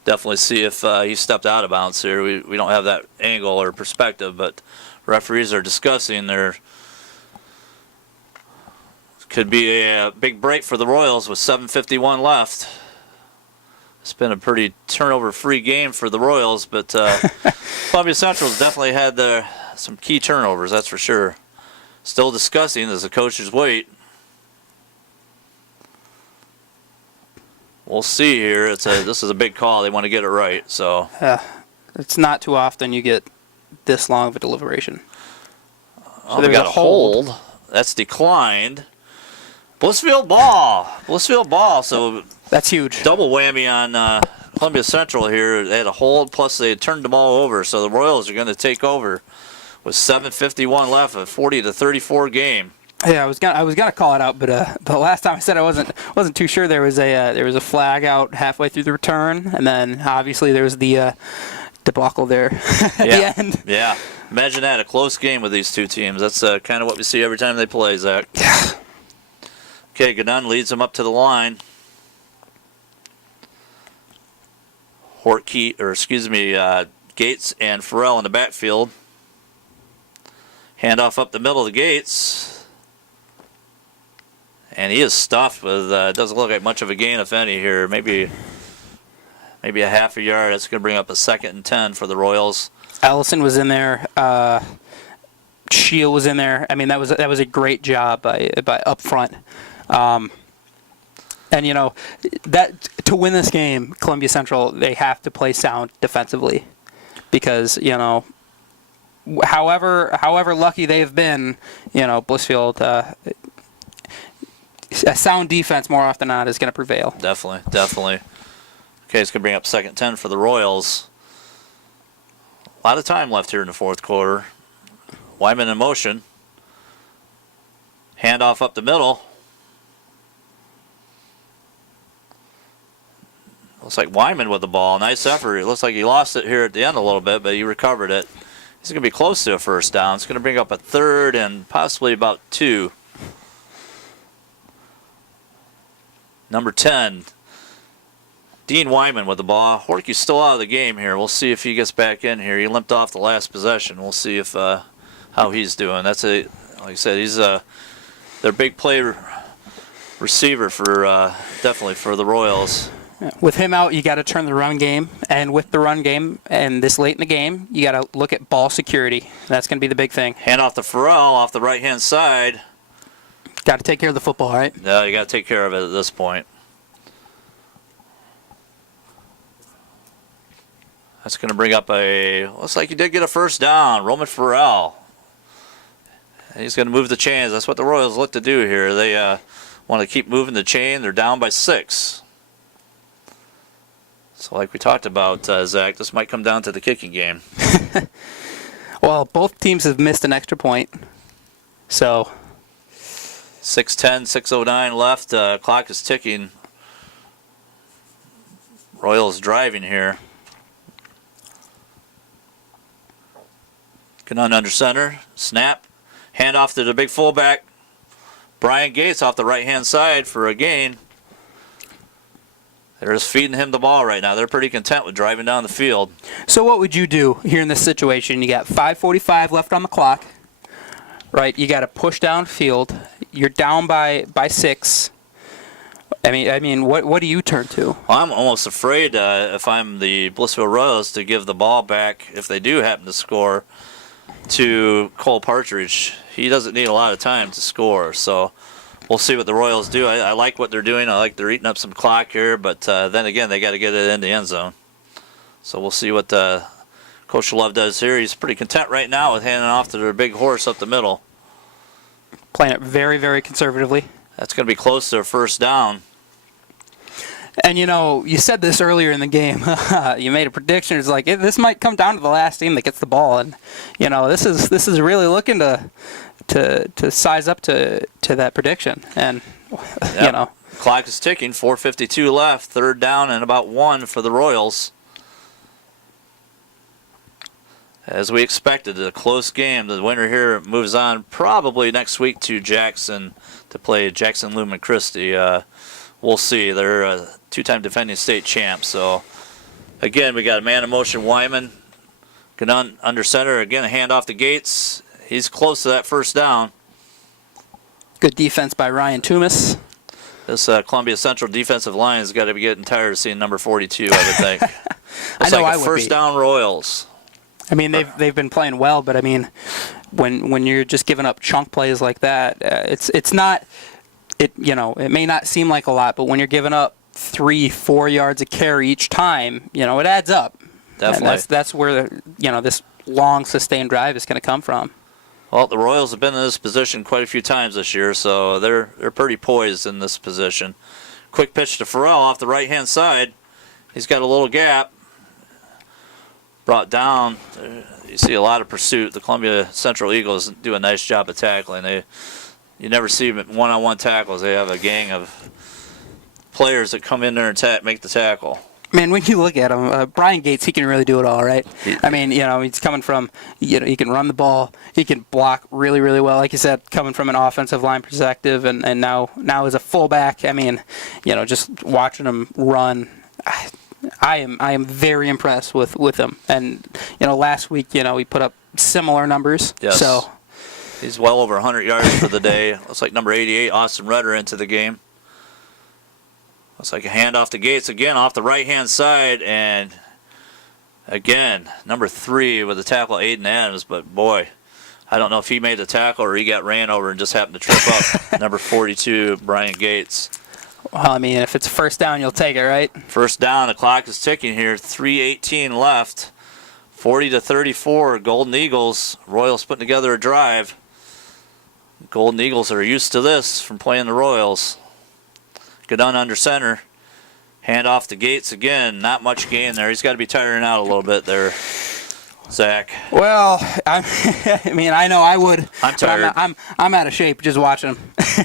definitely see if he stepped out of bounds here. We don't have that angle or perspective, but referees are discussing there. Could be a big break for the Royals with 7:51 left. It's been a pretty turnover-free game for the Royals, but Columbia Central's definitely had some key turnovers, that's for sure. Still discussing as the coaches wait. We'll see here. This is a big call. They want to get it right. So it's not too often you get this long of a deliberation. So they got a hold. That's declined. Blissfield ball. Blissfield ball. So that's huge. Double whammy on Columbia Central here. They had a hold, plus they turned the ball over. So the Royals are going to take over with 7:51 left, a 40-34 game. Yeah, I was gonna call it out, but the last time I said I wasn't too sure. There was a flag out halfway through the return, and then obviously there was the debacle there at the end. Yeah, imagine that, a close game with these two teams. That's kind of what we see every time they play, Zach. Yeah. Okay, Gadun leads them up to the line. Gates and Farrell in the backfield. Handoff up the middle to Gates. And he is stuffed with, doesn't look like much of a gain, if any, here. Maybe a half a yard. That's going to bring up a 2nd and 10 for the Royals. Allison was in there. Shield was in there. I mean, that was a great job by up front. And, that to win this game, Columbia Central, they have to play sound defensively because, however lucky they've been, Blissfield, a sound defense more often than not is going to prevail. Definitely. Okay, it's going to bring up 2nd 10 for the Royals. A lot of time left here in the 4th quarter. Wyman in motion. Handoff up the middle. Looks like Wyman with the ball. Nice effort. It looks like he lost it here at the end a little bit, but he recovered it. He's going to be close to a first down. It's going to bring up a 3rd and possibly about 2. Number 10, Dean Wyman with the ball. Horky's still out of the game here. We'll see if he gets back in here. He limped off the last possession. We'll see if how he's doing. Like I said, he's their big play receiver for definitely for the Royals. With him out, you got to turn the run game, and with the run game, and this late in the game, you got to look at ball security. That's going to be the big thing. Hand off to Farrell off the right-hand side. Got to take care of the football, right? No, you got to take care of it at this point. That's going to bring up looks like he did get a first down. Roman Farrell. He's going to move the chains. That's what the Royals look to do here. They want to keep moving the chain. They're down by 6. So like we talked about, Zach, this might come down to the kicking game. Well, both teams have missed an extra point. So 6:10, 6:09 left. Clock is ticking. Royals driving here. Canon under center. Snap. Hand off to the big fullback. Brian Gates off the right-hand side for a gain. They're just feeding him the ball right now. They're pretty content with driving down the field. So what would you do here in this situation? You got 5:45 left on the clock, right? You got to push downfield. You're down by 6. I mean, what do you turn to? Well, I'm almost afraid if I'm the Blissfield Royals to give the ball back, if they do happen to score, to Cole Partridge. He doesn't need a lot of time to score, so we'll see what the Royals do. I like what they're doing. I like they're eating up some clock here, but then again, they got to get it in the end zone. So we'll see what Coach Love does here. He's pretty content right now with handing off to their big horse up the middle. Playing it very, very conservatively. That's going to be close to a first down. And, you said this earlier in the game. You made a prediction. It's like, this might come down to the last team that gets the ball. And, this is really looking to size up to that prediction. And, Clock is ticking. 4:52 left. 3rd down and about 1 for the Royals. As we expected, a close game. The winner here moves on probably next week to Jackson to play Jackson Lumen Christie. We'll see. They're a 2-time defending state champs. So, again, we got a man in motion, Wyman. Ganun under center. Again, a handoff to Gates. He's close to that first down. Good defense by Ryan Toomas. This Columbia Central defensive line has got to be getting tired of seeing number 42, I would think. I know like I would first be. Down Royals. I mean, they've been playing well, but I mean, when you're just giving up chunk plays like that, it's not. It may not seem like a lot, but when you're giving up 3-4 yards a carry each time, it adds up. Definitely. And that's where this long sustained drive is going to come from. Well, the Royals have been in this position quite a few times this year, so they're pretty poised in this position. Quick pitch to Farrell off the right-hand side. He's got a little gap. Brought down. You see a lot of pursuit. The Columbia Central Eagles do a nice job of tackling. You never see them at one-on-one tackles. They have a gang of players that come in there and make the tackle. Man, when you look at him, Brian Gates, he can really do it all, right? I mean, he's coming from, he can run the ball, he can block really, really well. Like you said, coming from an offensive line perspective, and now as a fullback, I mean, just watching him run, I am very impressed with him. And last week, he put up similar numbers. Yes. So he's well over 100 yards for the day. Looks like number 88, Austin Rudder, into the game. Looks like a handoff to Gates again off the right-hand side, and again, number 3 with the tackle, Aiden Adams. But boy, I don't know if he made the tackle or he got ran over and just happened to trip up. Number 42, Brian Gates. Well, I mean, if it's first down, you'll take it, right? First down, the clock is ticking here. 3:18 left. 40-34, Golden Eagles. Royals putting together a drive. Golden Eagles are used to this from playing the Royals. Gadun under center. Hand off to Gates again. Not much gain there. He's got to be tiring out a little bit there, Zach. Well, I mean, I know I would. I'm tired. I'm out of shape just watching him.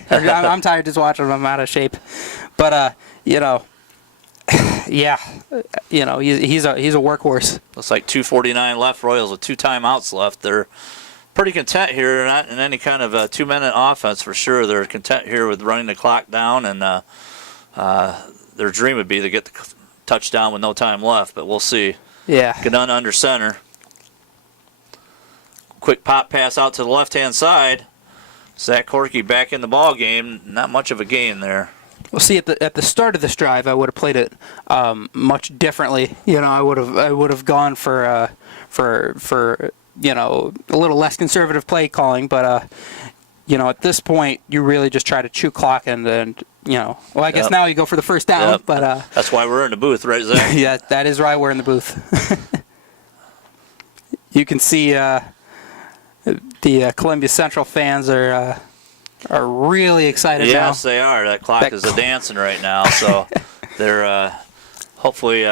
I'm tired just watching him. I'm out of shape. But you know, yeah, you know, he's a workhorse. Looks like 2:49 left. Royals with 2 timeouts left. They're pretty content here. They're not in any kind of a 2-minute offense for sure. They're content here with running the clock down, and their dream would be to get the touchdown with no time left. But we'll see. Yeah. Gadun under center. Quick pop pass out to the left-hand side. Zach Corky back in the ball game. Not much of a gain there. Well, see, at the start of this drive, I would have played it much differently. You know, I would have gone for you know, a little less conservative play calling. But you know, at this point, you really just try to chew clock and you know. Well, I guess now you go for the first down. Yep. But that's why we're in the booth, right, Zach? Yeah, that is why we're in the booth. You can see the Columbia Central fans are really excited now. Yes, they are. That clock is a-dancing right now, so they're hopefully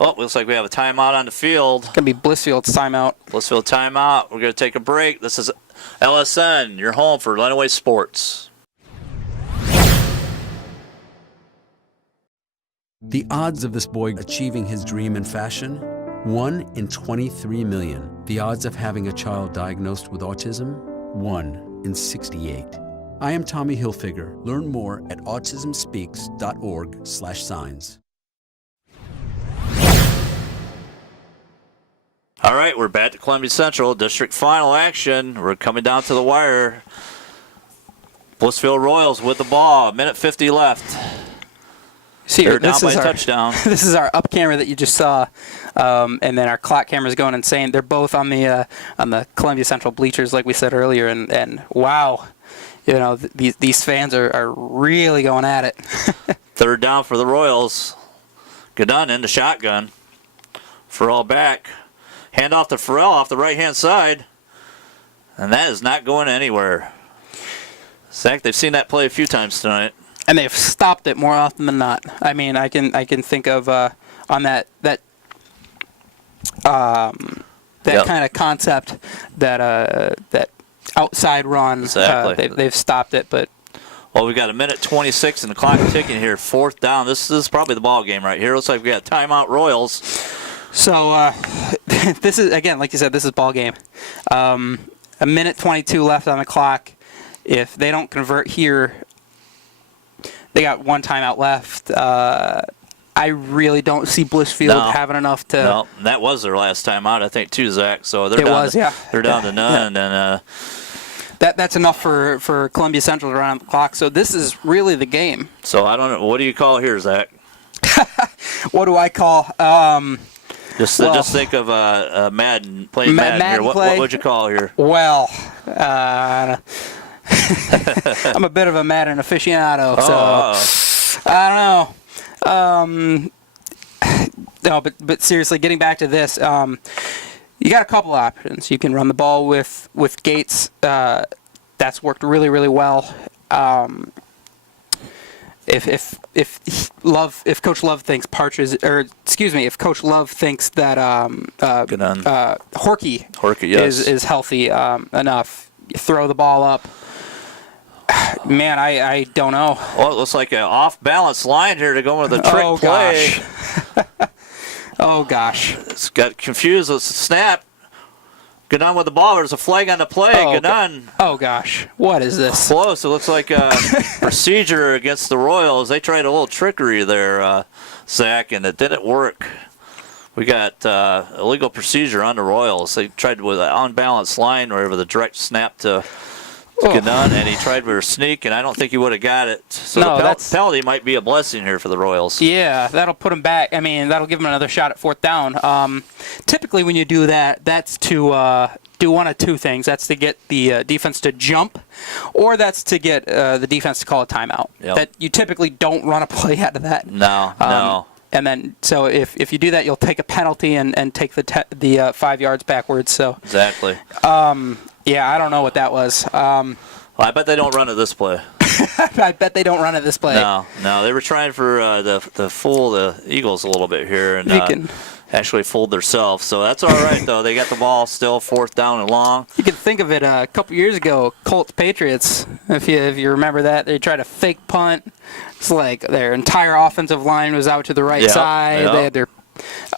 looks like we have a timeout on the field. It's going to be Blissfield's timeout. Blissfield timeout. We're going to take a break. This is LSN, your home for Lenawee Sports. The odds of this boy achieving his dream in fashion? 1 in 23 million. The odds of having a child diagnosed with autism? 1 in 68. I am Tommy Hilfiger. Learn more at autismspeaks.org/signs. All right, we're back to Columbia Central District Final action. We're coming down to the wire. Blissfield Royals with the ball. 1:50 left. See, they're down by a touchdown. This is our up camera that you just saw, and then our clock camera's going insane. They're both on the Columbia Central bleachers, like we said earlier, and wow, you know, these fans are really going at it. Third down for the Royals. Gadun into shotgun. Farrell back. Hand off to Farrell off the right-hand side. And that is not going anywhere. Zach, they've seen that play a few times tonight. And they've stopped it more often than not. I mean, I can think of on that kind of concept, that outside run. Exactly. They've stopped it, but. Well, we've got 1:26 and the clock ticking here. Fourth down. This is probably the ball game right here. Looks like we got timeout Royals. So this is, again, like you said, this is ball game. 1:22 left on the clock. If they don't convert here, they got 1 timeout left. I really don't see Blissfield having enough to. No, that was their last timeout, I think, too, Zach. So they're they're down to none, and that's enough for Columbia Central to run on the clock. So this is really the game. So I don't know. What do you call here, Zach? What do I call? Just think of Madden, playing Madden here. What would you call here? Well, I'm a bit of a Madden aficionado, so I don't know. No, but seriously, getting back to this, you got a couple options. You can run the ball with Gates. That's worked really, really well. If Coach Love thinks if Coach Love thinks that Horky yes. is healthy enough, you throw the ball up. Man, I don't know. Well, it looks like an off-balance line here to go with a trick play. Oh gosh. It's got confused with the snap. Gadun with the ball. There's a flag on the play. Gadun. Oh gosh. What is this? Close. It looks like a procedure against the Royals. They tried a little trickery there, Zach, and it didn't work. We got illegal procedure on the Royals. They tried with an unbalanced line or with a direct snap to Gadun, and he tried with a sneak, and I don't think he would have got it. So the penalty might be a blessing here for the Royals. Yeah, that'll put him back. I mean, that'll give him another shot at 4th down. Typically, when you do that, that's to do one of two things. That's to get the defense to jump, or that's to get the defense to call a timeout. Yep. That you typically don't run a play out of that. No. And then, so if you do that, you'll take a penalty and take the 5 yards backwards. So Exactly. yeah, I don't know what that was. Well, I bet they don't run it this play. I bet they don't run it this play. No, they were trying for to fool the Eagles a little bit here and actually fooled themselves. So that's all right, though. They got the ball still 4th down and long. You can think of it a couple years ago, Colts Patriots. If you remember that, they tried a fake punt. It's like their entire offensive line was out to the right side. Yep. They had their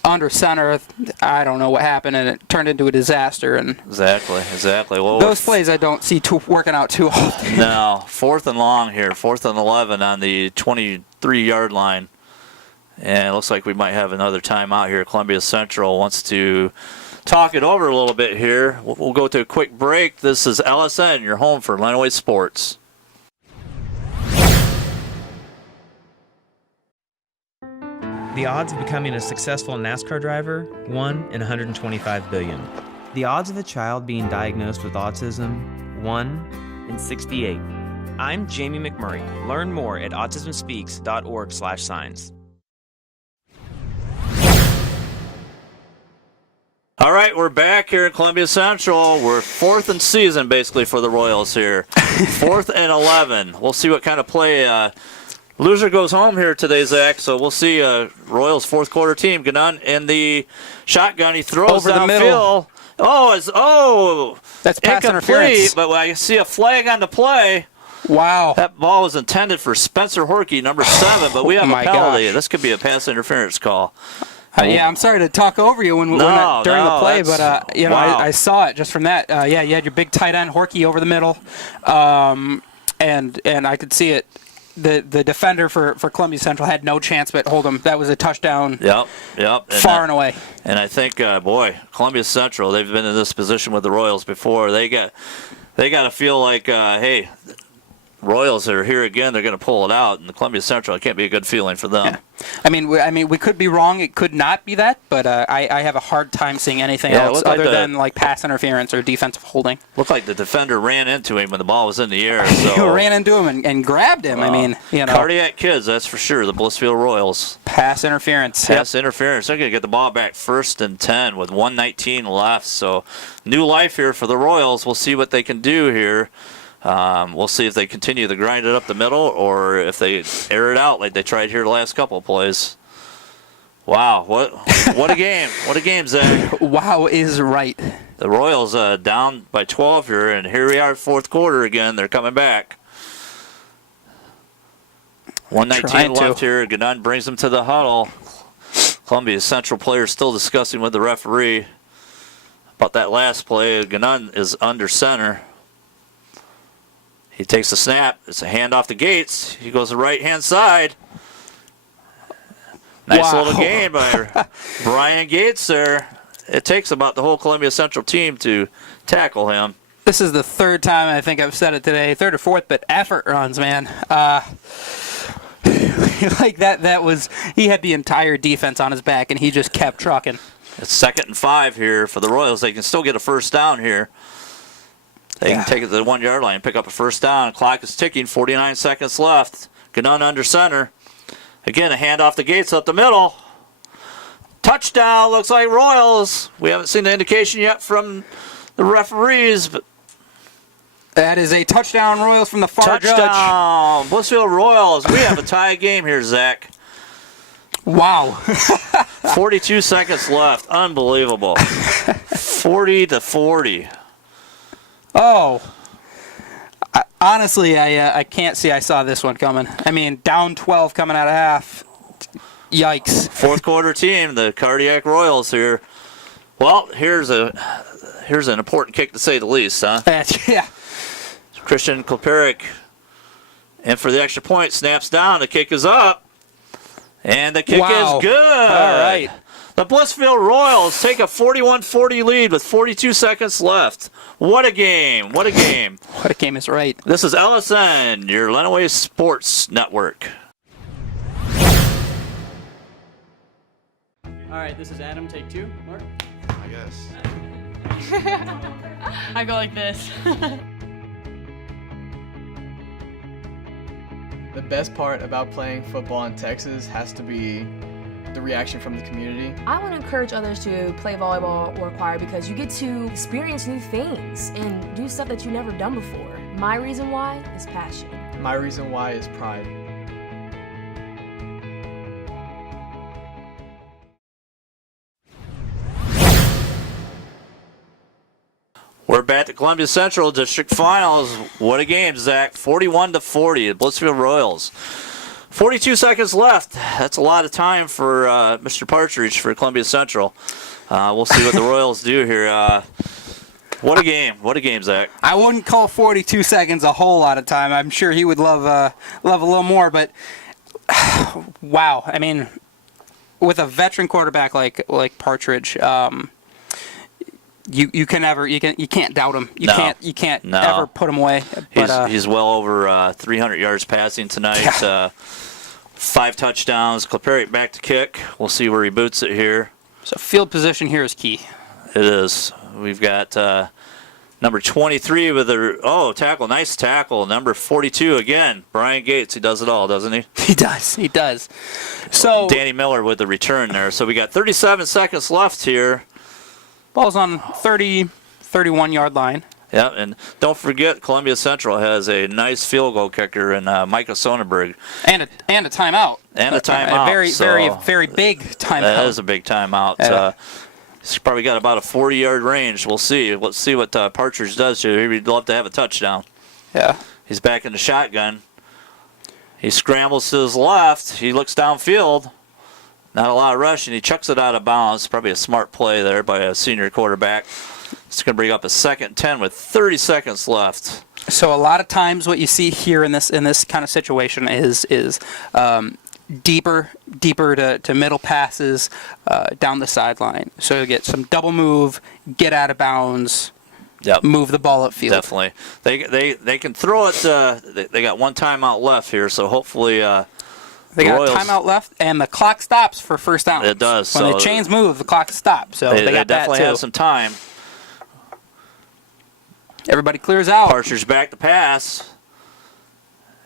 under center. I don't know what happened, and it turned into a disaster. And Exactly. Well, those plays I don't see working out too often. No, 4th and long here, 4th and 11 on the 23-yard line. And it looks like we might have another timeout here. Columbia Central wants to talk it over a little bit here. We'll go to a quick break. This is LSN, your home for Lenawee Sports. The odds of becoming a successful NASCAR driver, 1 in 125 billion. The odds of a child being diagnosed with autism, 1 in 68. I'm Jamie McMurray. Learn more at autismspeaks.org/signs. All right, we're back here in Columbia Central. We're 4th and season, basically, for the Royals here. 4th and 11. We'll see what kind of play. Loser goes home here today, Zach, so we'll see Royals' 4th quarter team get on in the shotgun. He throws over the middle. That's pass interference. But I see a flag on the play. Wow. That ball was intended for Spencer Horkey, number 7, but we have a penalty. This could be a pass interference call. Yeah, I'm sorry to talk over you during the play, but wow. I saw it just from that. You had your big tight end Horkey over the middle, and I could see it. The defender for Columbia Central had no chance but hold him. That was a touchdown. Yep. Far and away. And I think, Columbia Central, they've been in this position with the Royals before. They got to feel like, hey, Royals are here again. They're going to pull it out, and the Columbia Central, it can't be a good feeling for them. Yeah. I mean, we could be wrong. It could not be that, but I have a hard time seeing anything else other than like pass interference or defensive holding. Looked like the defender ran into him when the ball was in the air. So. He ran into him and grabbed him. I mean, cardiac kids, that's for sure. The Blissfield Royals. Pass interference. Interference. They're going to get the ball back 1st and 10 with 1:19 left. So new life here for the Royals. We'll see what they can do here. We'll see if they continue to grind it up the middle or if they air it out like they tried here the last couple of plays. Wow, what a game. What a game, Zach. Wow is right. The Royals down by 12 here, and here we are 4th quarter again. They're coming back. 1:19 left here. Gannon brings them to the huddle. Columbia Central players still discussing with the referee about that last play. Gannon is under center. He takes the snap. It's a handoff to Gates. He goes to the right-hand side. Nice little game by Brian Gates there. It takes about the whole Columbia Central team to tackle him. This is the 3rd time I think I've said it today, 3rd or 4th, but effort runs, man. Like that was, he had the entire defense on his back, and he just kept trucking. It's 2nd and 5 here for the Royals. They can still get a first down here. They can take it to the 1-yard line and pick up a first down. Clock is ticking, 49 seconds left. Gannon under center. Again, a handoff to Gates up the middle. Touchdown, looks like Royals. We haven't seen the indication yet from the referees. But that is a touchdown, Royals, from the far judge. Touchdown, Blissfield Royals. We have a tie game here, Zach. Wow. 42 seconds left. Unbelievable. 40-40. Oh. Honestly, I can't see I saw this one coming. I mean, down 12 coming out of half. Yikes. 4th quarter team, the Cardiac Royals here. Well, here's an important kick to say the least, huh? Yeah. Christian Kloperic, and for the extra point, snaps down. The kick is up, and the kick is good. All right. The Blissfield Royals take a 41-40 lead with 42 seconds left. What a game. What a game. What a game is right. This is LSN, your Lenawee Sports Network. All right, this is Adam. Take 2. Mark? I guess. I go like this. The best part about playing football in Texas has to be the reaction from the community. I want to encourage others to play volleyball or choir because you get to experience new things and do stuff that you've never done before. My reason why is passion. My reason why is pride. We're back at Columbia Central District Finals. What a game, Zach. 41-40, the Blissfield Royals. 42 seconds left. That's a lot of time for Mr. Partridge for Columbia Central. We'll see what the Royals do here. What a game. What a game, Zach. I wouldn't call 42 seconds a whole lot of time. I'm sure he would love a little more, but wow. I mean, with a veteran quarterback like Partridge, you can't doubt him. You can't ever put him away. But, he's well over 300 yards passing tonight. Yeah. 5 touchdowns. Kleperic back to kick. We'll see where he boots it here. So field position here is key. It is. We've got number 23 with a tackle. Nice tackle. Number 42 again. Brian Gates. He does it all, doesn't he? He does. He does. So Danny Miller with the return there. So we got 37 seconds left here. Ball's on 31-yard line. Yeah, and don't forget Columbia Central has a nice field goal kicker in Micah Sonnenberg. And a timeout. And a timeout. A very big timeout. That is a big timeout. He's probably got about a 40-yard range. We'll see. Let's see what Partridge does here. He'd love to have a touchdown. Yeah. He's back in the shotgun. He scrambles to his left. He looks downfield. Not a lot of rush, and he chucks it out of bounds. Probably a smart play there by a senior quarterback. It's going to bring up a 2nd and 10 with 30 seconds left. So a lot of times what you see here in this kind of situation is deeper to middle passes down the sideline. So you get some double move, get out of bounds, move the ball upfield. Definitely. They can throw it. They got one timeout left here, so hopefully they got a timeout left, and the clock stops for first down. It does. When the chains move, the clock stops. So they got definitely that too. have some time. Everybody clears out. Partridge back to pass.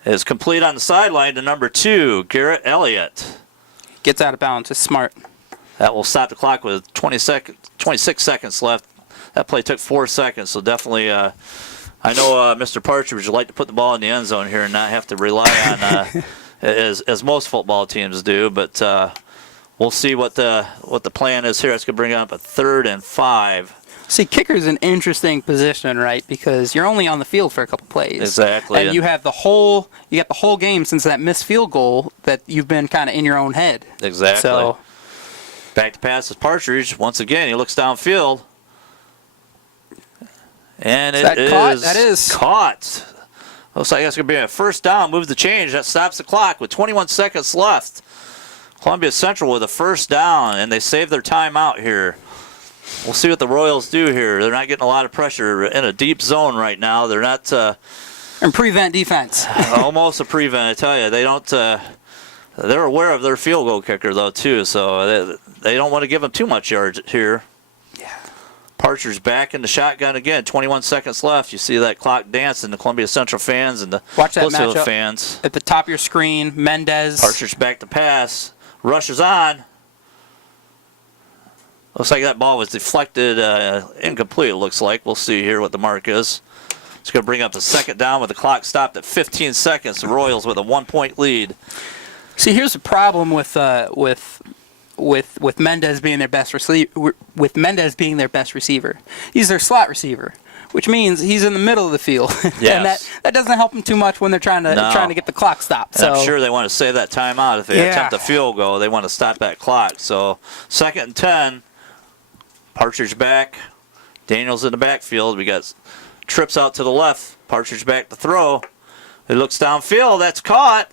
Is complete on the sideline to number 2, Garrett Elliott. Gets out of bounds. It's smart. That will stop the clock with 26 seconds left. That play took 4 seconds, so definitely I know Mr. Partridge would like to put the ball in the end zone here and not have to rely on as most football teams do, but we'll see what the plan is here. It's going to bring up a 3rd and 5. See, kicker's an interesting position, right? Because you're only on the field for a couple plays. Exactly. And you got the whole game since that missed field goal that you've been kind of in your own head. Exactly. So back to pass is Partridge. Once again, he looks downfield. And it is caught. Looks like that's going to be a first down. Moves the change. That stops the clock with 21 seconds left. Columbia Central with a first down, and they save their timeout here. We'll see what the Royals do here. They're not getting a lot of pressure in a deep zone right now. They're not. And prevent defense. Almost a prevent, I tell you. They don't. They're aware of their field goal kicker though too, so they don't want to give them too much yards here. Yeah. Partridge back in the shotgun again. 21 seconds left. You see that clock dancing. The Columbia Central fans and the Blissfield fans. At the top of your screen, Mendez. Partridge back to pass. Rushes on. Looks like that ball was deflected, incomplete, it looks like. We'll see here what the mark is. It's going to bring up the 2nd down with the clock stopped at 15 seconds. The Royals with a 1-point lead. See, here's the problem with Mendez being their best receiver. With Mendez being their best receiver, he's their slot receiver, which means he's in the middle of the field, yes. and that doesn't help them too much when they're trying to get the clock stopped. So I'm sure they want to save that timeout if they attempt a field goal. They want to stop that clock. So 2nd and 10. Partridge back. Daniels in the backfield. We got trips out to the left. Partridge back to throw. It looks downfield. That's caught.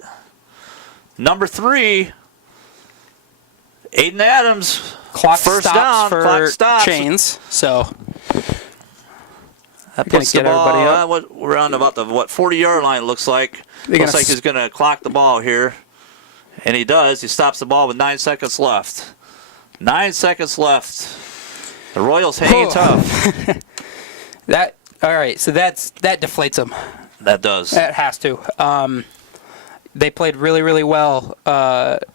Number 3, Aiden Adams. Clock first stops down. for Clock stops. chains. So that puts the ball around about the 40-yard line. Looks like. Looks like he's going to clock the ball here, and he does. He stops the ball with 9 seconds left. 9 seconds left. The Royals hanging tough. All right, so that deflates them. That does. That has to. They played really, really well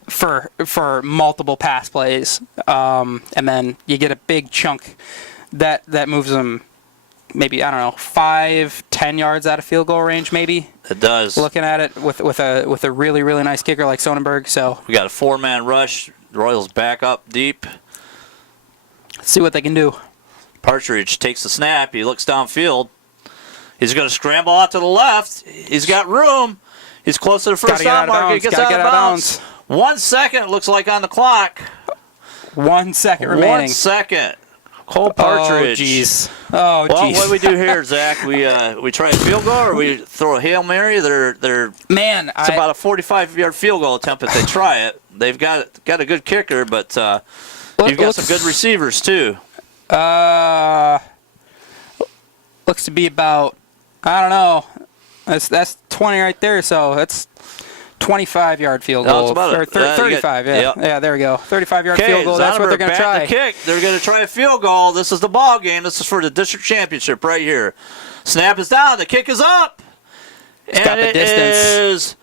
for multiple pass plays, and then you get a big chunk that moves them maybe, I don't know, 5-10 yards out of field goal range, maybe. It does. Looking at it with a really, really nice kicker like Sonnenberg. So we got a 4-man rush. The Royals back up deep. Let's see what they can do. Partridge takes the snap. He looks downfield. He's going to scramble out to the left. He's got room. He's close to the first down marker. He gets out of bounds. 1 second, looks like, on the clock. 1 second remaining. 1 second. Cole Partridge. Oh, jeez. Oh, well, geez. what do we do here, Zach? We try a field goal, or we throw a Hail Mary? It's about a 45-yard field goal attempt if they try it. They've got a good kicker, but you've got some good receivers too. Looks to be about, I don't know. That's 20 right there, so that's 25-yard field goal. No, it's about 35, yeah. Yeah, there we go. 35-yard field goal. That's what they're going to try. The kick. They're going to try a field goal. This is the ball game. This is for the district championship right here. Snap is down. The kick is up. It's got the distance. Is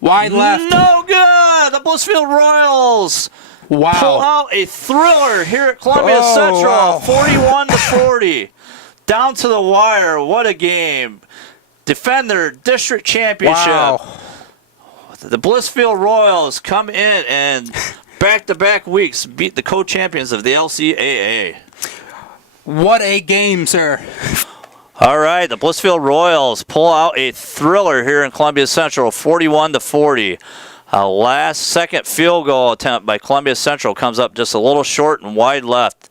wide left. No good. The Blissfield Royals pull out a thriller here at Columbia Central. Wow. 41-40. Down to the wire. What a game. Defend their district championship. Wow. The Blissfield Royals come in and back-to-back weeks beat the co-champions of the LCAA. What a game, sir. All right, the Blissfield Royals pull out a thriller here in Columbia Central, 41-40. A last-second field goal attempt by Columbia Central comes up just a little short and wide left.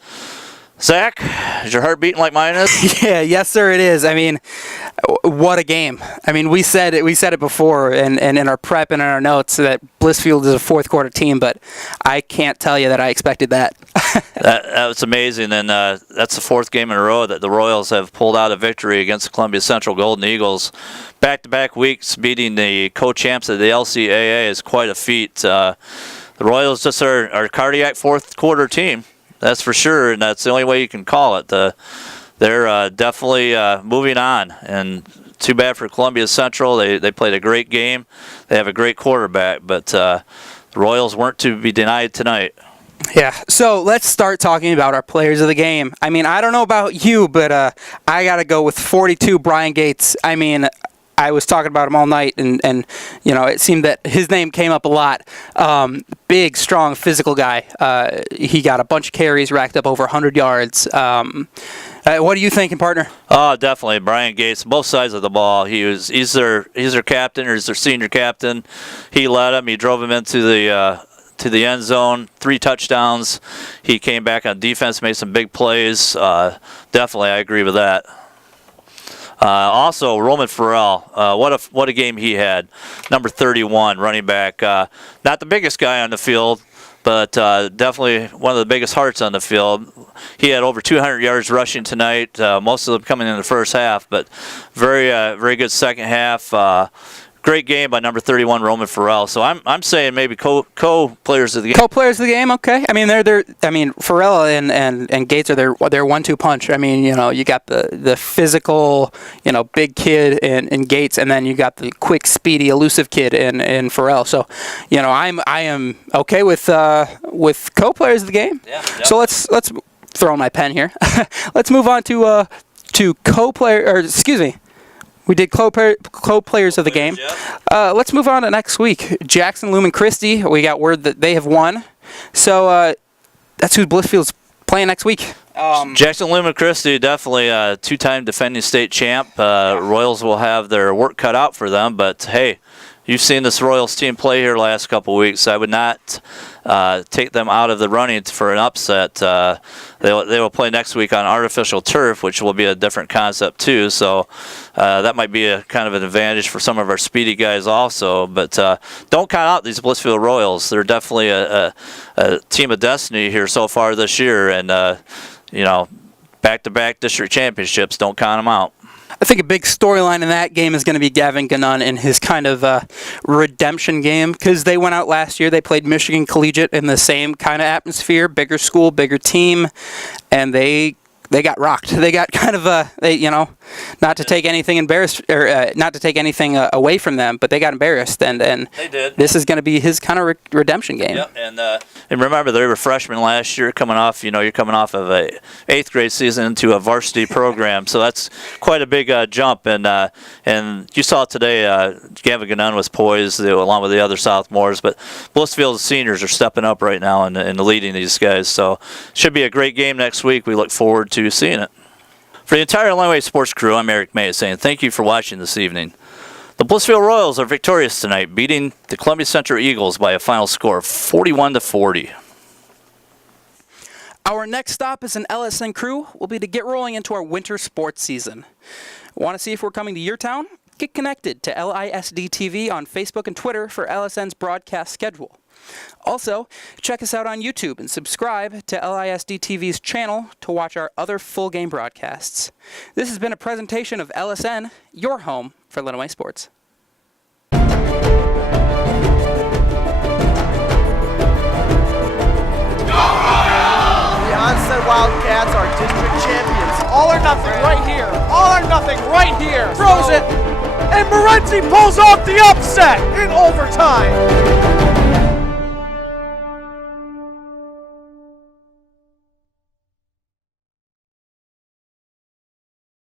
Zach, is your heart beating like mine is? Yeah, yes, sir, it is. I mean, what a game. I mean, we said it before and in our prep and in our notes that Blissfield is a fourth-quarter team, but I can't tell you that I expected that. That was amazing, and that's the fourth game in a row that the Royals have pulled out a victory against the Columbia Central Golden Eagles. Back-to-back weeks beating the co-champs of the LCAA is quite a feat. The Royals just are our cardiac fourth-quarter team. That's for sure, and that's the only way you can call it. They're definitely moving on, and too bad for Columbia Central. They played a great game. They have a great quarterback, but the Royals weren't to be denied tonight. Yeah, so let's start talking about our players of the game. I mean, I don't know about you, but I got to go with 42 Brian Gates. I mean, I was talking about him all night, and you know, it seemed that his name came up a lot. Big, strong, physical guy. He got a bunch of carries, racked up over 100 yards. What are you thinking, partner? Oh, definitely, Brian Gates. Both sides of the ball. He's their captain, or he's their senior captain. He led him. He drove him into the end zone. 3 touchdowns. He came back on defense, made some big plays. Definitely, I agree with that. Also, Roman Farrell, what a game he had. Number 31, running back. Not the biggest guy on the field, but definitely one of the biggest hearts on the field. He had over 200 yards rushing tonight, most of them coming in the first half, but very good second half. Great game by number 31, Roman Farrell. So I'm saying maybe co-players of the game. Co-players of the game, okay. I mean, Farrell and Gates are their 1-2 punch. I mean, you know, you got the physical, you know, big kid in Gates, and then you got the quick, speedy, elusive kid in Farrell. So, you know, I am okay with co-players of the game. Yeah, so let's throw in my pen here. Let's move on to co-player, or excuse me. We did co-players of the game. Let's move on to next week. Jackson Lumen Christie, we got word that they have won. So that's who Blissfield's playing next week. Jackson Lumen Christie, definitely a 2-time defending state champ. Royals will have their work cut out for them, but hey, you've seen this Royals team play here last couple weeks. I would not take them out of the running for an upset. They will play next week on artificial turf, which will be a different concept too. So that might be a kind of an advantage for some of our speedy guys also. But don't count out these Blissfield Royals. They're definitely a team of destiny here so far this year, and you know, back-to-back district championships. Don't count them out. I think a big storyline in that game is going to be Gavin Gannon and his kind of redemption game, because they went out last year, they played Michigan Collegiate in the same kind of atmosphere, bigger school, bigger team, and they got rocked. They got kind of not to take anything not to take anything away from them, but they got embarrassed, and they did. This is going to be his kind of redemption game. Yep, and remember they were freshmen last year, coming off. You're coming off of a 8th grade season into a varsity program, so that's quite a big jump. And you saw today, Gavin Gannon was poised along with the other sophomores, but Blissfield's seniors are stepping up right now and leading these guys. So should be a great game next week. We look forward to seeing it. For the entire Limeway Sports crew, I'm Eric May saying thank you for watching this evening. The Blissfield Royals are victorious tonight, beating the Columbia Central Eagles by a final score of 41-40. Our next stop as an LSN crew will be to get rolling into our winter sports season. Want to see if we're coming to your town? Get connected to LISD TV on Facebook and Twitter for LSN's broadcast schedule. Also, check us out on YouTube and subscribe to LISD TV's channel to watch our other full game broadcasts. This has been a presentation of LSN, your home for Limeway Sports. The Onset Wildcats are district champions. All or nothing right here. All or nothing right here. Throws it, and Morenzi pulls off the upset in overtime.